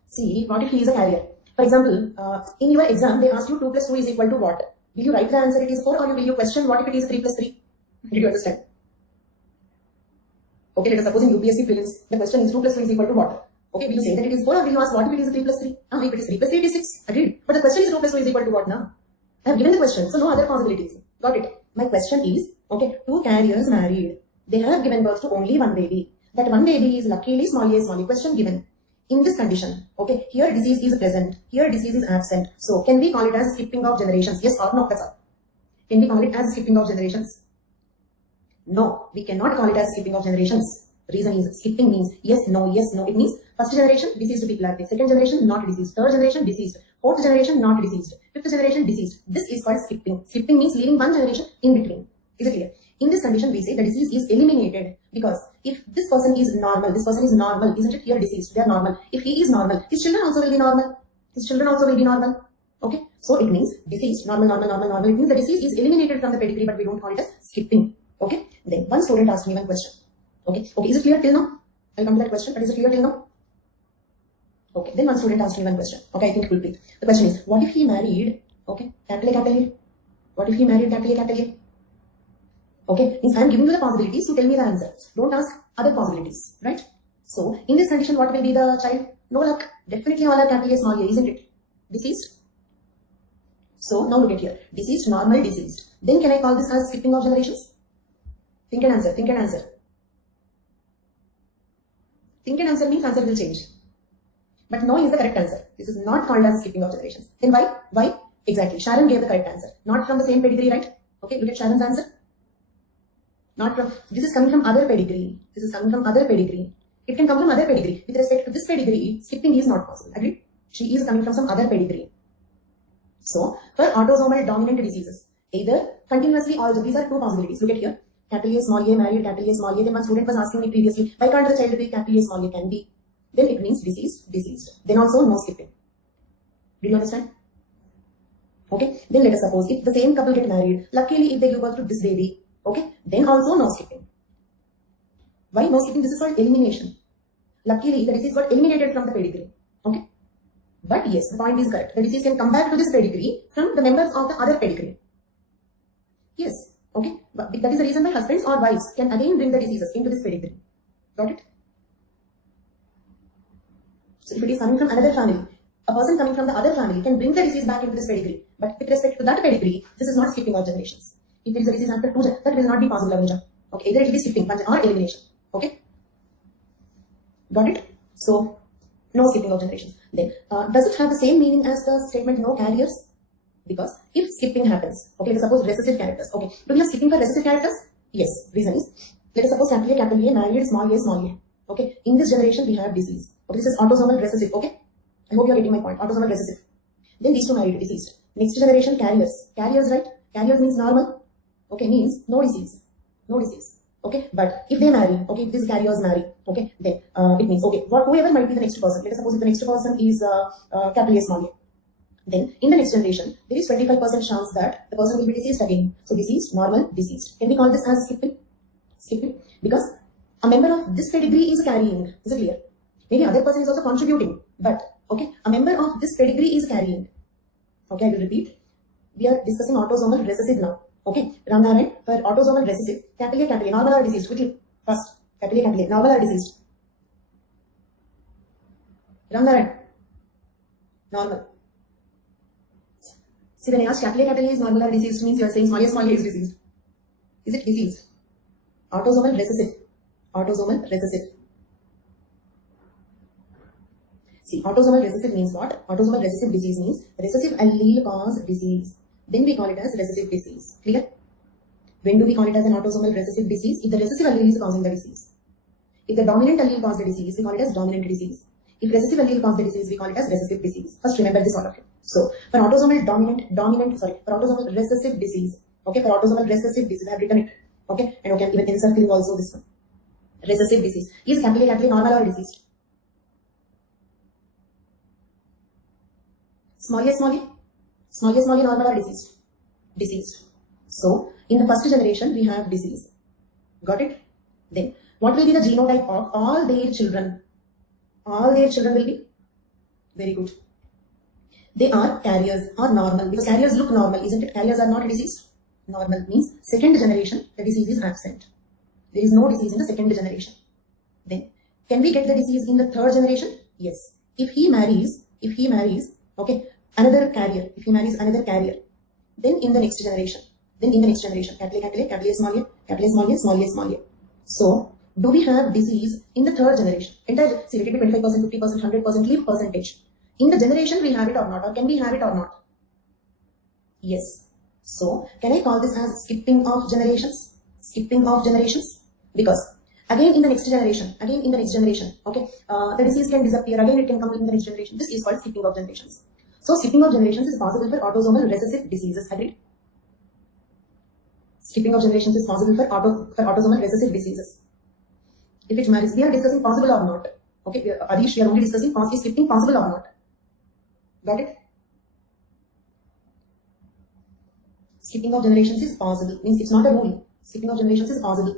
See, what if he is a carrier? For example, in your exam, they ask you 2 plus 2 is equal to what? Will you write the answer it is 4 or will you question what if it is 3 plus 3? Did you understand? Okay, let us suppose in UPSC prelims, the question is 2 plus 2 is equal to what? Okay, will you say that it is 4 or will you ask what if it is 3 plus 3? If it is 3 plus 3, it is 6. Agreed. But the question is 2 plus 2 is equal to what now? I have given the question, so no other possibilities. Got it. My question is, okay, 2 carriers married. They have given birth to only one baby. That one baby is luckily small a. Question given. In this condition, okay, here disease is present, here disease is absent. So, can we call it as skipping of generations? Yes or no? That's all. Can we call it as skipping of generations? No, we cannot call it as skipping of generations. Reason is, skipping means yes, no, yes, no. It means first generation, deceased people are there. Second generation, not deceased. Third generation, deceased. Fourth generation, not deceased. Fifth generation, deceased. This is called skipping. Skipping means leaving one generation in between. Is it clear? In this condition, we say the disease is eliminated because if this person is normal, isn't it? Here deceased, they are normal. If he is normal, his children also will be normal. His children also will be normal. Okay, so it means disease, normal. It means the disease is eliminated from the pedigree, but we don't call it as skipping. Okay, then one student asked me one question. Okay, is it clear till now? I'll come to that question, but is it clear till now? Okay, then one student asked me one question. Okay, I think it will be. The question is, what if he married, okay, capital A? What if he married capital A? Okay, means I am giving you the possibilities to tell me the answer. Don't ask other possibilities, right? So, in this condition, what will be the child? No luck. Definitely all are capital A, small a, isn't it? Deceased. So, now look at here. Deceased, normal, deceased. Then can I call this as skipping of generations? Think and answer, think and answer. Think and answer means answer will change. But no is the correct answer. This is not called as skipping of generations. Then why? Why? Exactly. Sharon gave the correct answer. Not from the same pedigree, right? Okay, look at Sharon's answer. Not from, this is coming from other pedigree. This is coming from other pedigree. It can come from other pedigree. With respect to this pedigree, skipping is not possible. Agreed? She is coming from some other pedigree. So for autosomal dominant diseases, either continuously or these are two possibilities. Look at here. Capital A, small a, married, capital A, small a. Then one student was asking me previously, why can't the child be capital A, small a? Can be. Then it means diseased, diseased. Then also no skipping. Do you understand? Okay. Then let us suppose if the same couple get married, luckily if they give birth to this baby, okay, then also no skipping. Why no skipping? This is called elimination. Luckily the disease got eliminated from the pedigree. Okay. But yes, the point is correct. The disease can come back to this pedigree from the members of the other pedigree. Yes. Okay. But that is the reason why husbands or wives can again bring the diseases into this pedigree. Got it? So if it is coming from another family, a person coming from the other family can bring the disease back into this pedigree. But with respect to that pedigree, this is not skipping of generations. If there is a disease after two, that will not be possible, Anuja. Okay. Either it will be skipping or elimination. Okay. Got it? So no skipping of generations. Then does it have the same meaning as the statement no carriers? Because if skipping happens, okay, let's suppose recessive characters. Okay, do we have skipping for recessive characters? Yes. Reason is, let us suppose capital A, married, small a. Okay, in this generation we have disease. Okay, this is autosomal recessive. Okay, I hope you are getting my point. Autosomal recessive. Then these two married, deceased. Next generation carriers. Carriers, right? Carriers means normal. Okay, means no disease. No disease. Okay, but if they marry, okay, if these carriers marry, okay, then it means, okay, whoever might be the next person. Let us suppose if the next person is capital A, small a. Then in the next generation, there is 25% chance that the person will be deceased again. So deceased, normal, deceased. Can we call this as skipping? Skipping. Because a member of this pedigree is carrying. Is it clear? Maybe other person is also contributing. But, okay, a member of this pedigree is carrying. Okay, I will repeat. We are discussing autosomal recessive now. Okay, Ramnarayan, for autosomal recessive, capital A, normal or deceased? Quickly, first. Capital A, normal or deceased? Ramnarayan, normal. See, when I ask capital A is normal or deceased, means you are saying small a is diseased. Is it diseased? Autosomal recessive. Autosomal recessive. See, autosomal recessive means what? Autosomal recessive disease means recessive allele cause disease. Then we call it as recessive disease. Clear? When do we call it as an autosomal recessive disease? If the recessive allele is causing the disease. If the dominant allele causes the disease, we call it as dominant disease. If recessive allele causes the disease, we call it as recessive disease. First remember this, all of you. So, for autosomal for autosomal recessive disease, okay, for autosomal recessive disease, I have written it, okay, and okay, even encircling also this one. Recessive disease. Is capital A normal or diseased? Small a normal or diseased? Diseased. So, in the first generation, we have disease. Got it? Then, what will be the genotype of all their children? All their children will be? Very good. They are carriers or normal, because carriers look normal, isn't it? Carriers are not diseased. Normal means second generation, the disease is absent. There is no disease in the second generation. Then, can we get the disease in the third generation? Yes. If he marries, okay, another carrier, then in the next generation, capital A, small a. So, do we have disease in the third generation? Entire, see, let it be 25%, 50%, 100%, leave percentage. In the generation we have it or not, or can we have it or not? Yes. So, can I call this as skipping of generations? Skipping of generations? Because, again in the next generation, okay, the disease can disappear, again it can come in the next generation. This is called skipping of generations. So, skipping of generations is possible for autosomal recessive diseases. Agreed? Skipping of generations is possible for autosomal recessive diseases. If it marries, we are discussing possible or not. Okay, Adish, we are only discussing is skipping possible or not. Got it? Skipping of generations is possible, means it's not a rule. Skipping of generations is possible.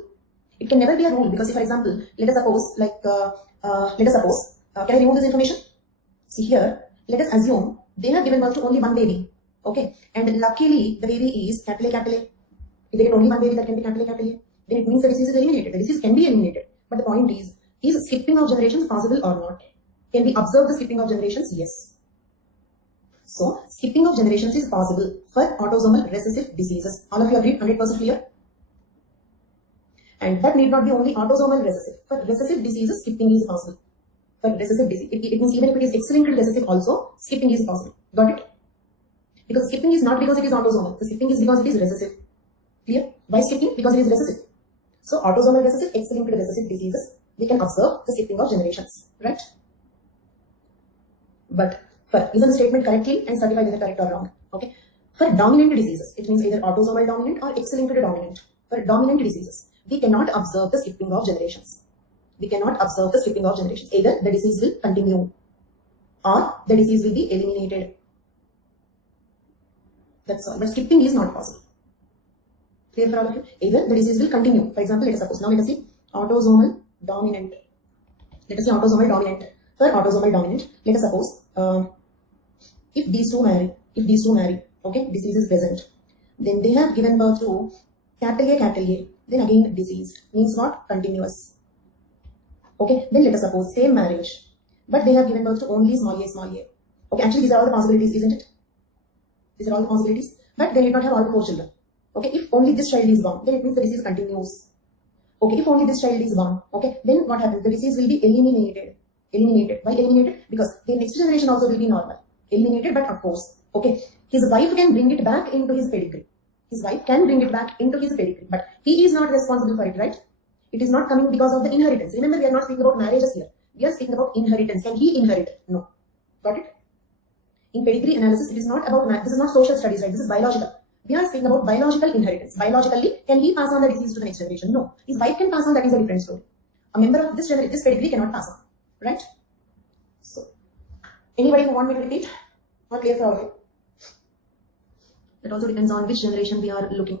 It can never be a rule, because if, for example, let us suppose, can I remove this information? See here, let us assume they have given birth to only one baby. Okay, and luckily the baby is capital A. If they get only one baby, that can be capital A. Then it means the disease is eliminated. The disease can be eliminated. But the point is skipping of generations possible or not? Can we observe the skipping of generations? Yes. So, skipping of generations is possible for autosomal recessive diseases. All of you agree? 100% clear? And that need not be only autosomal recessive. For recessive diseases, skipping is possible. For recessive disease, it means even if it is X-linked recessive also, skipping is possible. Got it? Because skipping is not because it is autosomal. The skipping is because it is recessive. Clear? Why skipping? Because it is recessive. So, autosomal recessive, X-linked recessive diseases, we can observe the skipping of generations. Right? But For isn't the statement correctly and certify whether correct or wrong. Okay. For dominant diseases, it means either autosomal dominant or X-linked dominant. For dominant diseases, we cannot observe the skipping of generations. We cannot observe the skipping of generations. Either the disease will continue or the disease will be eliminated. That's all. But skipping is not possible. Clear for all of you? Either the disease will continue. For example, let us suppose, now let us see autosomal dominant. Let us see autosomal dominant. For autosomal dominant, let us suppose if these two marry, okay, disease is present, then they have given birth to capital A, then again deceased, means what? Continuous. Okay, then let us suppose same marriage, but they have given birth to only small a. Okay, actually these are all the possibilities, isn't it? These are all the possibilities, but they did not have all the 4 children. Okay, if only this child is born, then it means the disease continues. Okay, if only this child is born, okay, then what happens? The disease will be eliminated. Eliminated. Why eliminated? Because the next generation also will be normal. Eliminated, but of course, okay, his wife can bring it back into his pedigree. His wife can bring it back into his pedigree, but he is not responsible for it, right? It is not coming because of the inheritance. Remember, we are not speaking about marriages here. We are speaking about inheritance. Can he inherit? No. Got it? In pedigree analysis, it is not about this is not social studies, right? This is biological. We are speaking about biological inheritance. Biologically, can he pass on the disease to the next generation? No. His wife can pass on, that is a different story. A member of this pedigree cannot pass on, right? So, anybody who want me to repeat? Not clear for all of you. That also depends on which generation we are looking.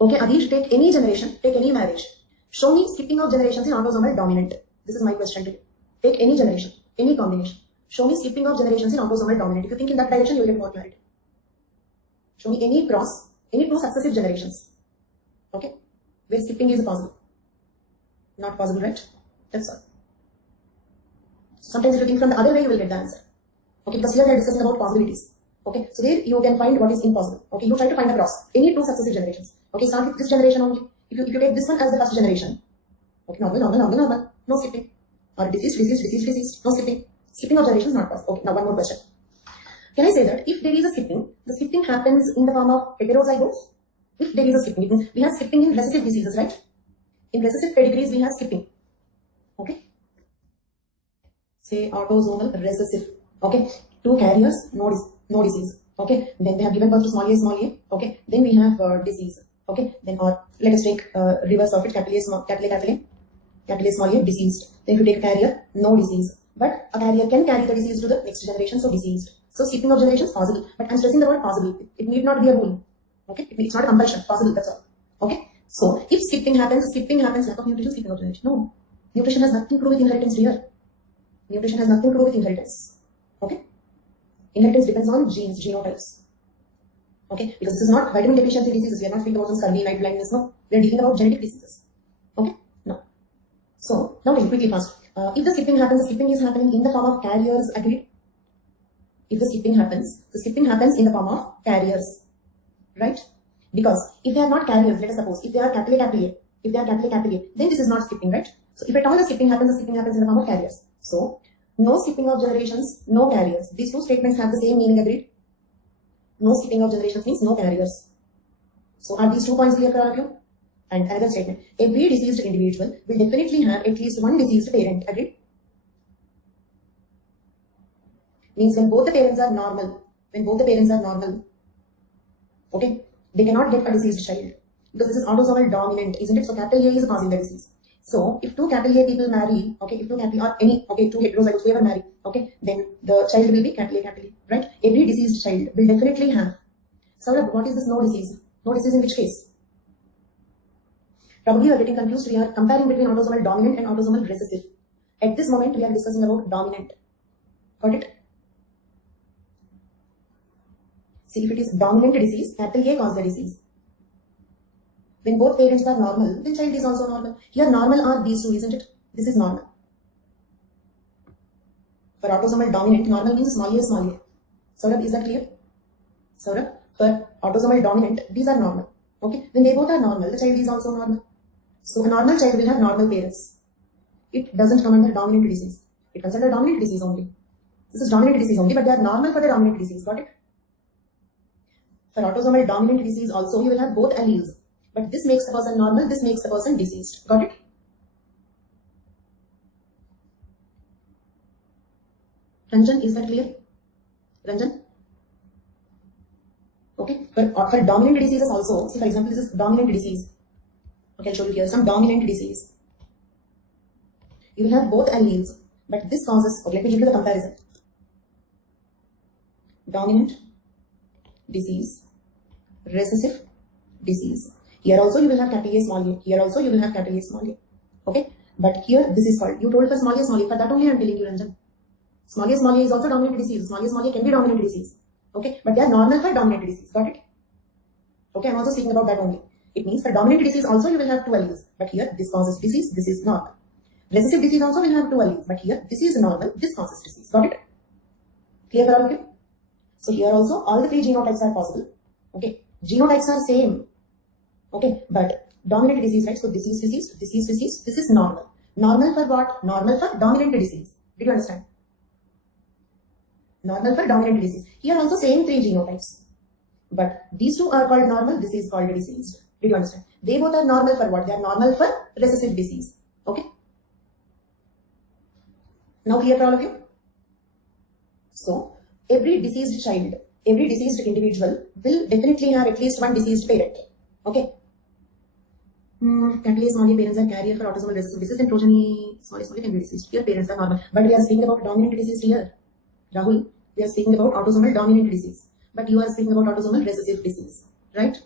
Okay, Adish, take any generation, take any marriage. Show me skipping of generations in autosomal dominant. This is my question to you. Take any generation, any combination. Show me skipping of generations in autosomal dominant. If you think in that direction, you will get more clarity. Show me any cross, any 2 successive generations. Okay, where skipping is possible. Not possible, right? That's all. Sometimes if you think from the other way, you will get the answer. Okay, because here we are discussing about possibilities. Okay, so there you can find what is impossible. Okay, you try to find a cross. Any 2 successive generations. Okay, start with this generation only. If you take this one as the first generation. Okay, normal. No skipping. Or deceased. No skipping. Skipping of generations not possible. Okay, now one more question. Can I say that if there is a skipping, the skipping happens in the form of heterozygotes? If there is a skipping, it means we have skipping in recessive diseases, right? In recessive pedigrees, we have skipping. Okay? Say autosomal recessive. Okay? 2 carriers, no disease. Okay? Then they have given birth to small a. Okay? Then we have disease. Okay? Then or let us take reverse of it, capital A, small a, deceased. Then if you take a carrier, no disease. But a carrier can carry the disease to the next generation, so deceased. So skipping of generations possible. But I'm stressing the word possible. It need not be a rule. Okay? It's not a compulsion. Possible, that's all. Okay? So if skipping happens, lack of nutrition, skipping of generation. No. Nutrition has nothing to do with inheritance here. Nutrition has nothing to do with inheritance. Okay? Inheritance depends on genes, genotypes. Okay? Because this is not vitamin deficiency diseases. We are not speaking about some scurvy, night blindness. No. We are dealing about genetic diseases. Okay? No. So, now quickly fast. If the skipping happens, the skipping is happening in the form of carriers, agreed? If the skipping happens in the form of carriers. Right? Because if they are not carriers, let us suppose, if they are capital A, then this is not skipping, right? So if at all the skipping happens in the form of carriers. So, no skipping of generations, no carriers. These 2 statements have the same meaning, agreed? No skipping of generations means no carriers. So are these 2 points clear for all of you? And another statement, every deceased individual will definitely have at least 1 deceased parent, agreed? Means when both the parents are normal, okay, they cannot get a deceased child. Because this is autosomal dominant, isn't it? So capital A is causing the disease. So if 2 capital A people marry, okay, if 2 capital or any, okay, 2 heterozygotes whoever marry, okay, then the child will be capital A, right? Every deceased child will definitely have. So what is this no disease? No disease in which case? Probably you are getting confused. We are comparing between autosomal dominant and autosomal recessive. At this moment, we are discussing about dominant. Got it? See, if it is dominant disease, capital A causes the disease. When both parents are normal, the child is also normal. Here, normal are these 2, isn't it? This is normal. For autosomal dominant, normal means small a. Saurabh, is that clear? Saurabh, for autosomal dominant, these are normal. Okay? When they both are normal, the child is also normal. So a normal child will have normal parents. It doesn't come under dominant disease. It comes under dominant disease only. This is dominant disease only, but they are normal for the dominant disease. Got it? For autosomal dominant disease also, you will have both alleles. But this makes the person normal, this makes the person diseased. Got it? Ranjan, is that clear? Ranjan? Okay, for dominant diseases also, see for example, this is dominant disease. Okay, I'll show you here some dominant disease. You will have both alleles, but this causes, okay, let me give you the comparison. Dominant disease, recessive disease. Here also you will have capital A small a. Here also you will have capital A small a. Okay, but here this is called, you told for small a, for that only I am telling you, Ranjan. Small a is also dominant disease. Small a can be dominant disease. Okay, but they are normal for dominant disease. Got it? Okay, I'm also speaking about that only. It means for dominant disease also you will have two alleles, but here this causes disease, this is normal. Recessive disease also will have two alleles, but here this is normal, this causes disease. Got it? Clear for all of you? So here also all the three genotypes are possible. Okay, genotypes are same. Okay, but dominant disease, right? So this is normal. Normal for what? Normal for dominant disease. Did you understand? Normal for dominant disease. Here also same three genotypes. But these two are called normal, this is called diseased. Did you understand? They both are normal for what? They are normal for recessive disease. Okay? Now clear for all of you? So, every diseased child, every diseased individual will definitely have at least one diseased parent. Okay? Capital A small a parents are carrier for autosomal recessive disease and progeny small a can be diseased. Here parents are normal. But we are speaking about dominant disease here. Rahul, we are speaking about autosomal dominant disease. But you are speaking about autosomal recessive disease. Right?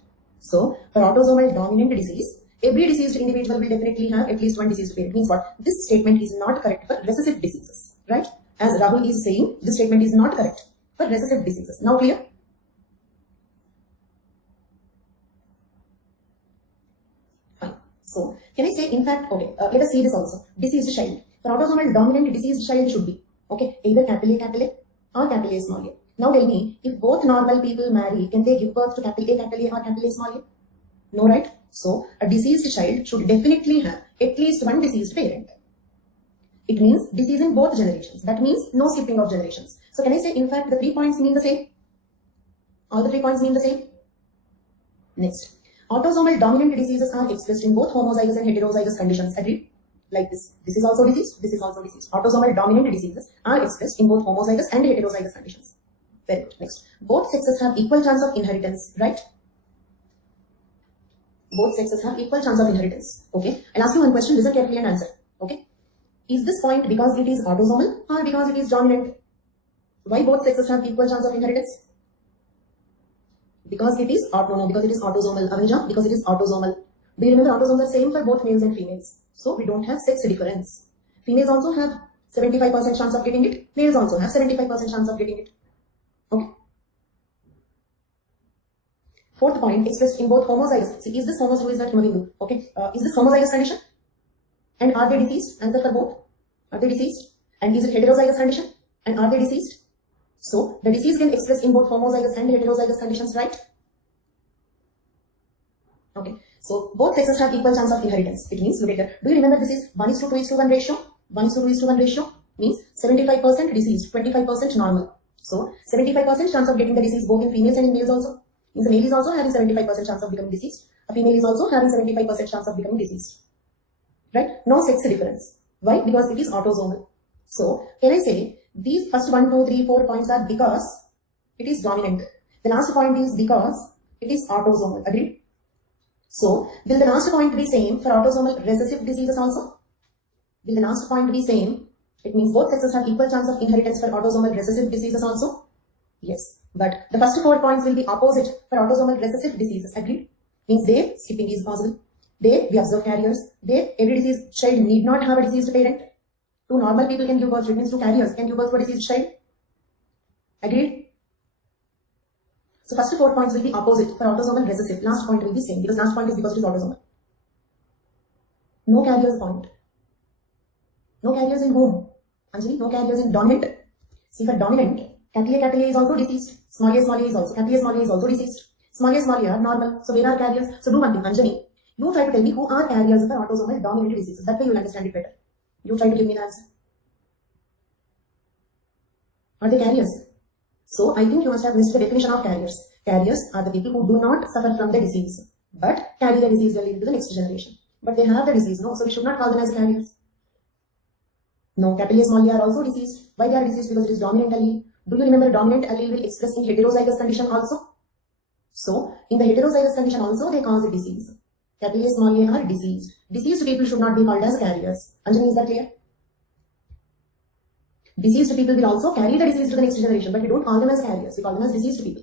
So, for autosomal dominant disease, every diseased individual will definitely have at least one diseased parent. Means what? This statement is not correct for recessive diseases. Right? As Rahul is saying, this statement is not correct for recessive diseases. Now clear? Fine. So, can I say, in fact, okay, let us see this also. Diseased child. For autosomal dominant diseased child should be, okay, either capital A or capital A small a. Now tell me, if both normal people marry, can they give birth to capital A or capital A small a? No, right? So, a diseased child should definitely have at least one diseased parent. It means disease in both generations. That means no skipping of generations. So, can I say, in fact, the 3 points mean the same? All the 3 points mean the same? Next, autosomal dominant diseases are expressed in both homozygous and heterozygous conditions. Agreed? Like this. This is also disease, this is also disease. Autosomal dominant diseases are expressed in both homozygous and heterozygous conditions. Very good. Next, both sexes have equal chance of inheritance, right? Both sexes have equal chance of inheritance. Okay. I'll ask you one question, listen carefully and answer. Okay. Is this point because it is autosomal or because it is dominant? Why both sexes have equal chance of inheritance? Because it is because it is autosomal. Avija, because it is autosomal. Do you remember autosomes are same for both males and females? So we don't have sex difference. Females also have 75% chance of getting it. Males also have 75% chance of getting it. Okay. Fourth point, expressed in both homozygous. See, is this homozygous? Who is that? Mavindu. Okay. Is this homozygous condition? And are they deceased? Answer for both. Are they deceased? And is it heterozygous condition? And are they deceased? So, the disease can express in both homozygous and heterozygous conditions, right? Okay. So, both sexes have equal chance of inheritance. It means, look at here. Do you remember this is 1:2:1 ratio? 1:2:1 ratio means 75% diseased, 25% normal. So, 75% chance of getting the disease both in females and in males also. Means a male is also having 75% chance of becoming deceased. A female is also having 75% chance of becoming deceased. Right? No sex difference. Why? Because it is autosomal. So, can I say these first 1, 2, 3, 4 points are because it is dominant. The last point is because it is autosomal. Agreed? So, will the last point be same for autosomal recessive diseases also? Will the last point be same? It means both sexes have equal chance of inheritance for autosomal recessive diseases also? Yes. But the first 4 points will be opposite for autosomal recessive diseases. Agreed? Means there, skipping is possible. There, we observe carriers. There, every diseased child need not have a diseased parent. 2 normal people can give birth to it, means 2 carriers can give birth to a diseased child. Agreed? So, first 4 points will be opposite for autosomal recessive. Last point will be same because last point is because it is autosomal. No carriers point. No carriers in whom? Anjali, no carriers in dominant. See, for dominant, capital A is also deceased. Small a is also. Capital A is also deceased. Small a are normal. So, where are carriers? So, do one thing, Anjali. You try to tell me who are carriers for autosomal dominant diseases. That way you will understand it better. You try to give me the answer. Are they carriers? So, I think you must have missed the definition of carriers. Carriers are the people who do not suffer from the disease, but carry the disease well into the next generation. But they have the disease, no? So, we should not call them as carriers. No, capital A, small a are also deceased. Why they are deceased? Because it is dominant allele. Do you remember dominant allele will express in heterozygous condition also? So, in the heterozygous condition also, they cause a disease. Capital A, small a are deceased. Deceased people should not be called as carriers. Anjali, is that clear? Deceased people will also carry the disease to the next generation, but we don't call them as carriers. We call them as deceased people.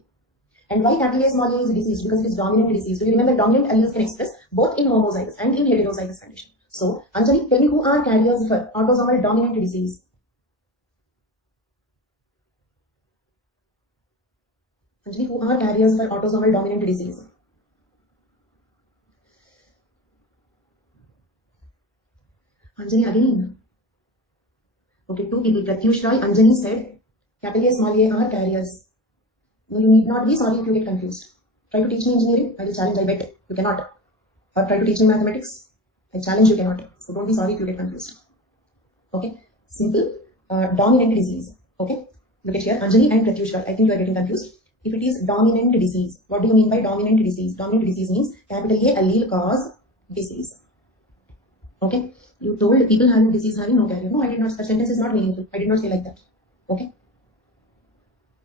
And why capital A, small a is diseased? Because it is dominant disease. Do you remember dominant alleles can express both in homozygous and in heterozygous condition? So, Anjali, tell me who are carriers for autosomal dominant disease? Anjali, who are carriers for autosomal dominant disease? Anjali again. Okay, two people, Pratyush Roy, Anjali said, capital A, small a are carriers. No, you need not be sorry if you get confused. Try to teach me engineering, I will challenge, I bet. You cannot. Or try to teach me mathematics, I challenge, you cannot. So don't be sorry if you get confused. Okay, simple, dominant disease. Okay, look at here, Anjali and Pratyush Roy, I think you are getting confused. If it is dominant disease, what do you mean by dominant disease? Dominant disease means capital A allele cause disease. Okay, you told people having disease having no carrier. No, I did not. The sentence is not meaningful. I did not say like that. Okay.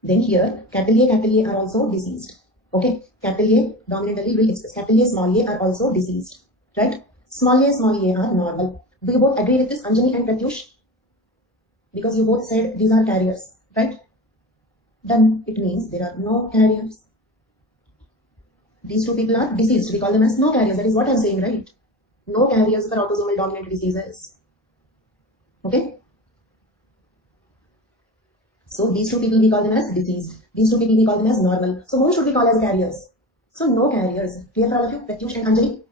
Then here, capital A are also deceased. Okay, capital A dominant allele will express. Capital A, small a are also deceased. Right? Small a are normal. Do you both agree with this, Anjali and Pratyush? Because you both said these are carriers. Right? Then it means there are no carriers. These two people are deceased. We call them as no carriers. That is what I am saying, right? No carriers for autosomal dominant diseases. Okay? So these two people we call them as diseased. These two people we call them as normal. So whom should we call as carriers? So no carriers. Clear for all of you? Pratyush and Anjali?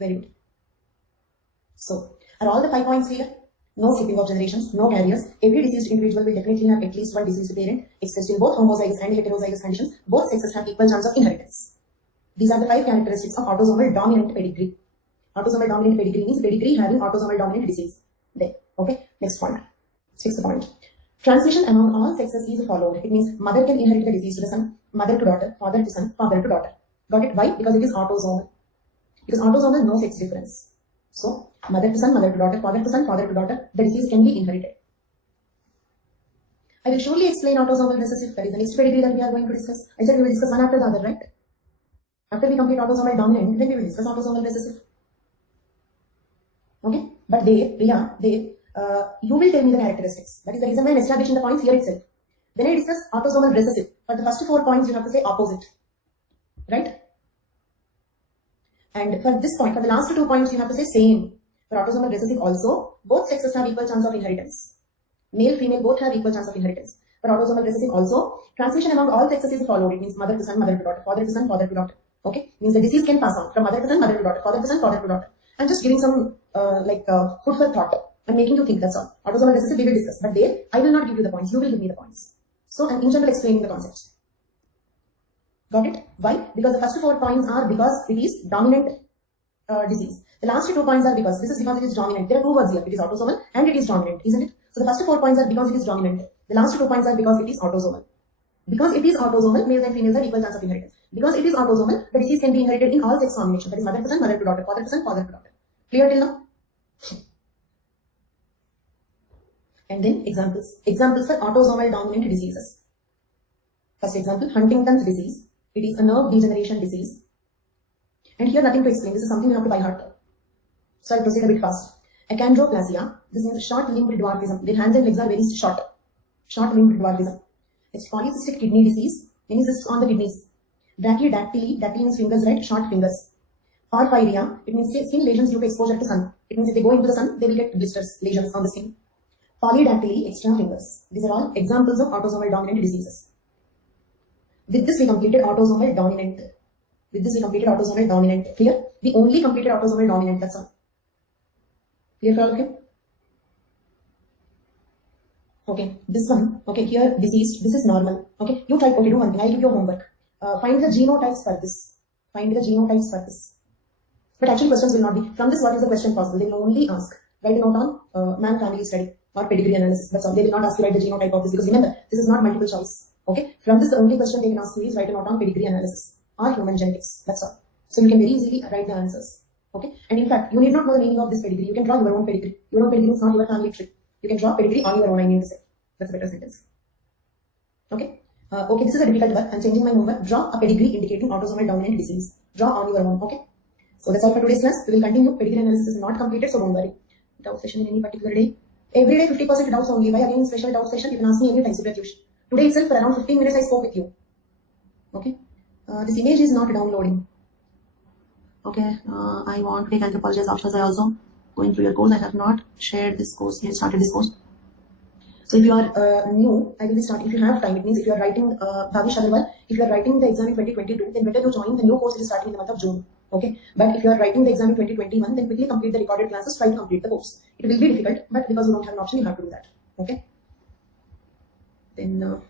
Very good. So, are all the 5 points clear? No skipping of generations, no carriers. Every deceased individual will definitely have at least one deceased parent, expressed in both homozygous and heterozygous conditions. Both sexes have equal chance of inheritance. These are the 5 characteristics of autosomal dominant pedigree. Autosomal dominant pedigree means pedigree having autosomal dominant disease. There. Okay. Next point. 6th point. Transmission among all sexes is followed. It means mother can inherit the disease to the son, mother to daughter, father to son, father to daughter. Got it? Why? Because it is autosomal. Because autosomal, no sex difference. So, mother to son, mother to daughter, father to son, father to daughter, the disease can be inherited. I will surely explain autosomal recessive. That is the next pedigree that we are going to discuss. I said we will discuss one after the other, right? After we complete autosomal dominant, then we will discuss autosomal recessive. Okay? But you will tell me the characteristics. That is the reason why I am establishing the points here itself. When I discuss autosomal recessive, for the first 4 points you have to say opposite. Right? And for this point, for the last 2 points, you have to say same. For autosomal recessive also, both sexes have equal chance of inheritance. Male, female, both have equal chance of inheritance. For autosomal recessive also, transmission among all sexes is followed. It means mother to son, mother to daughter, father to son, father to daughter. Okay? Means the disease can pass on from mother to son, mother to daughter, father to son, father to daughter. I'm just giving some food for thought. I'm making you think, that's all. Autosomal recessive we will discuss. But there, I will not give you the points. You will give me the points. So I'm in general explaining the concepts. Got it? Why? Because the first 4 points are because it is dominant disease. The last 2 points are because it is dominant. There are 2 words here. It is autosomal and it is dominant, isn't it? So the first 4 points are because it is dominant. The last 2 points are because it is autosomal. Because it is autosomal, males and females have equal chance of inheritance. Because it is autosomal, the disease can be inherited in all sex combinations. That is mother to son, mother to daughter, father to son, father to daughter. Clear till now? And then examples. Examples for autosomal dominant diseases. First example, Huntington's disease. It is a nerve degeneration disease. And here nothing to explain. This is something you have to by heart. So I'll proceed a bit fast. Achondroplasia. This means short-limbed dwarfism. Their hands and legs are very short. Short-limbed dwarfism. It's polycystic kidney disease. Many cysts on the kidneys. Brachydactyly. Dactyly means fingers, right? Short fingers. Porphyria. It means skin lesions due to exposure to sun. It means if they go into the sun, they will get blisters, lesions on the skin. Polydactyly. Extra fingers. These are all examples of autosomal dominant diseases. With this we completed autosomal dominant. With this we completed autosomal dominant. Clear? We only completed autosomal dominant. That's all. Clear for all of you? Okay. This one. Okay. Here diseased. This is normal. Okay. You try. Okay. Do one thing. I'll give you homework. Find the genotypes for this. Find the genotypes for this. But actually questions will not be. From this, what is the question possible? They will only ask. Write a note on man family study or pedigree analysis. That's all. They will not ask you write the genotype of this because remember, this is not multiple choice. Okay. From this, the only question they can ask you is write a note on pedigree analysis or human genetics. That's all. So you can very easily write the answers. Okay, and in fact, you need not know the meaning of this pedigree. You can draw your own pedigree. Your own pedigree is not your family tree. You can draw pedigree on your own, I mean to say. That's a better sentence. Okay. Okay, this is a difficult one. I'm changing my homework. Draw a pedigree indicating autosomal dominant disease. Draw on your own. Okay. So that's all for today's class. We will continue. Pedigree analysis is not completed, so don't worry. Doubt session in any particular day. Every day 50% doubts only. Why again special doubt session? You can ask me every time, Supratyush. Today itself for around 15 minutes I spoke with you. Okay. This image is not downloading. Okay. I want to take anthropology as optional. I also going through your course. I have not shared this course yet. Started this course. So if you are new, I will be starting. If you have time, it means if you are writing Bhavish Agarwal, if you are writing the exam in 2022, then better to join the new course. It is starting in the month of June. Okay. But if you are writing the exam in 2021, then quickly complete the recorded classes. Try to complete the course. It will be difficult, but because you don't have an option, you have to do that. Okay. Then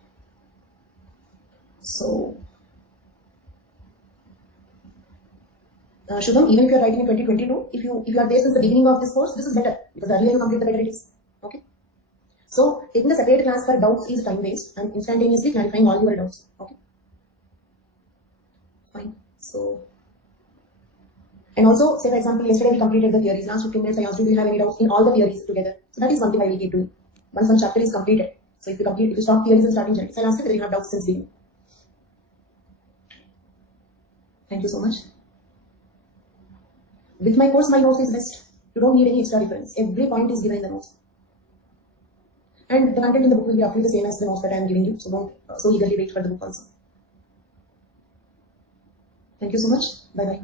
Shubham, even if you are writing in 2022, if you are there since the beginning of this course, this is better because the earlier you complete, the better it is. Okay. So taking the separate class for doubts is time waste and instantaneously clarifying all your doubts. Okay. Fine. So, and also, say for example, yesterday we completed the theories. Last 15 minutes I asked you, do you have any doubts in all the theories together? So that is one thing I will keep doing. Once one chapter is completed. So if you stop theories and starting genetics, I'll ask you whether you have doubts since beginning. Thank you so much. With my course, my notes is best. You don't need any extra reference. Every point is given in the notes. And the content in the book will be roughly the same as the notes that I am giving you. So don't so eagerly wait for the book also. Thank you so much. Bye-bye.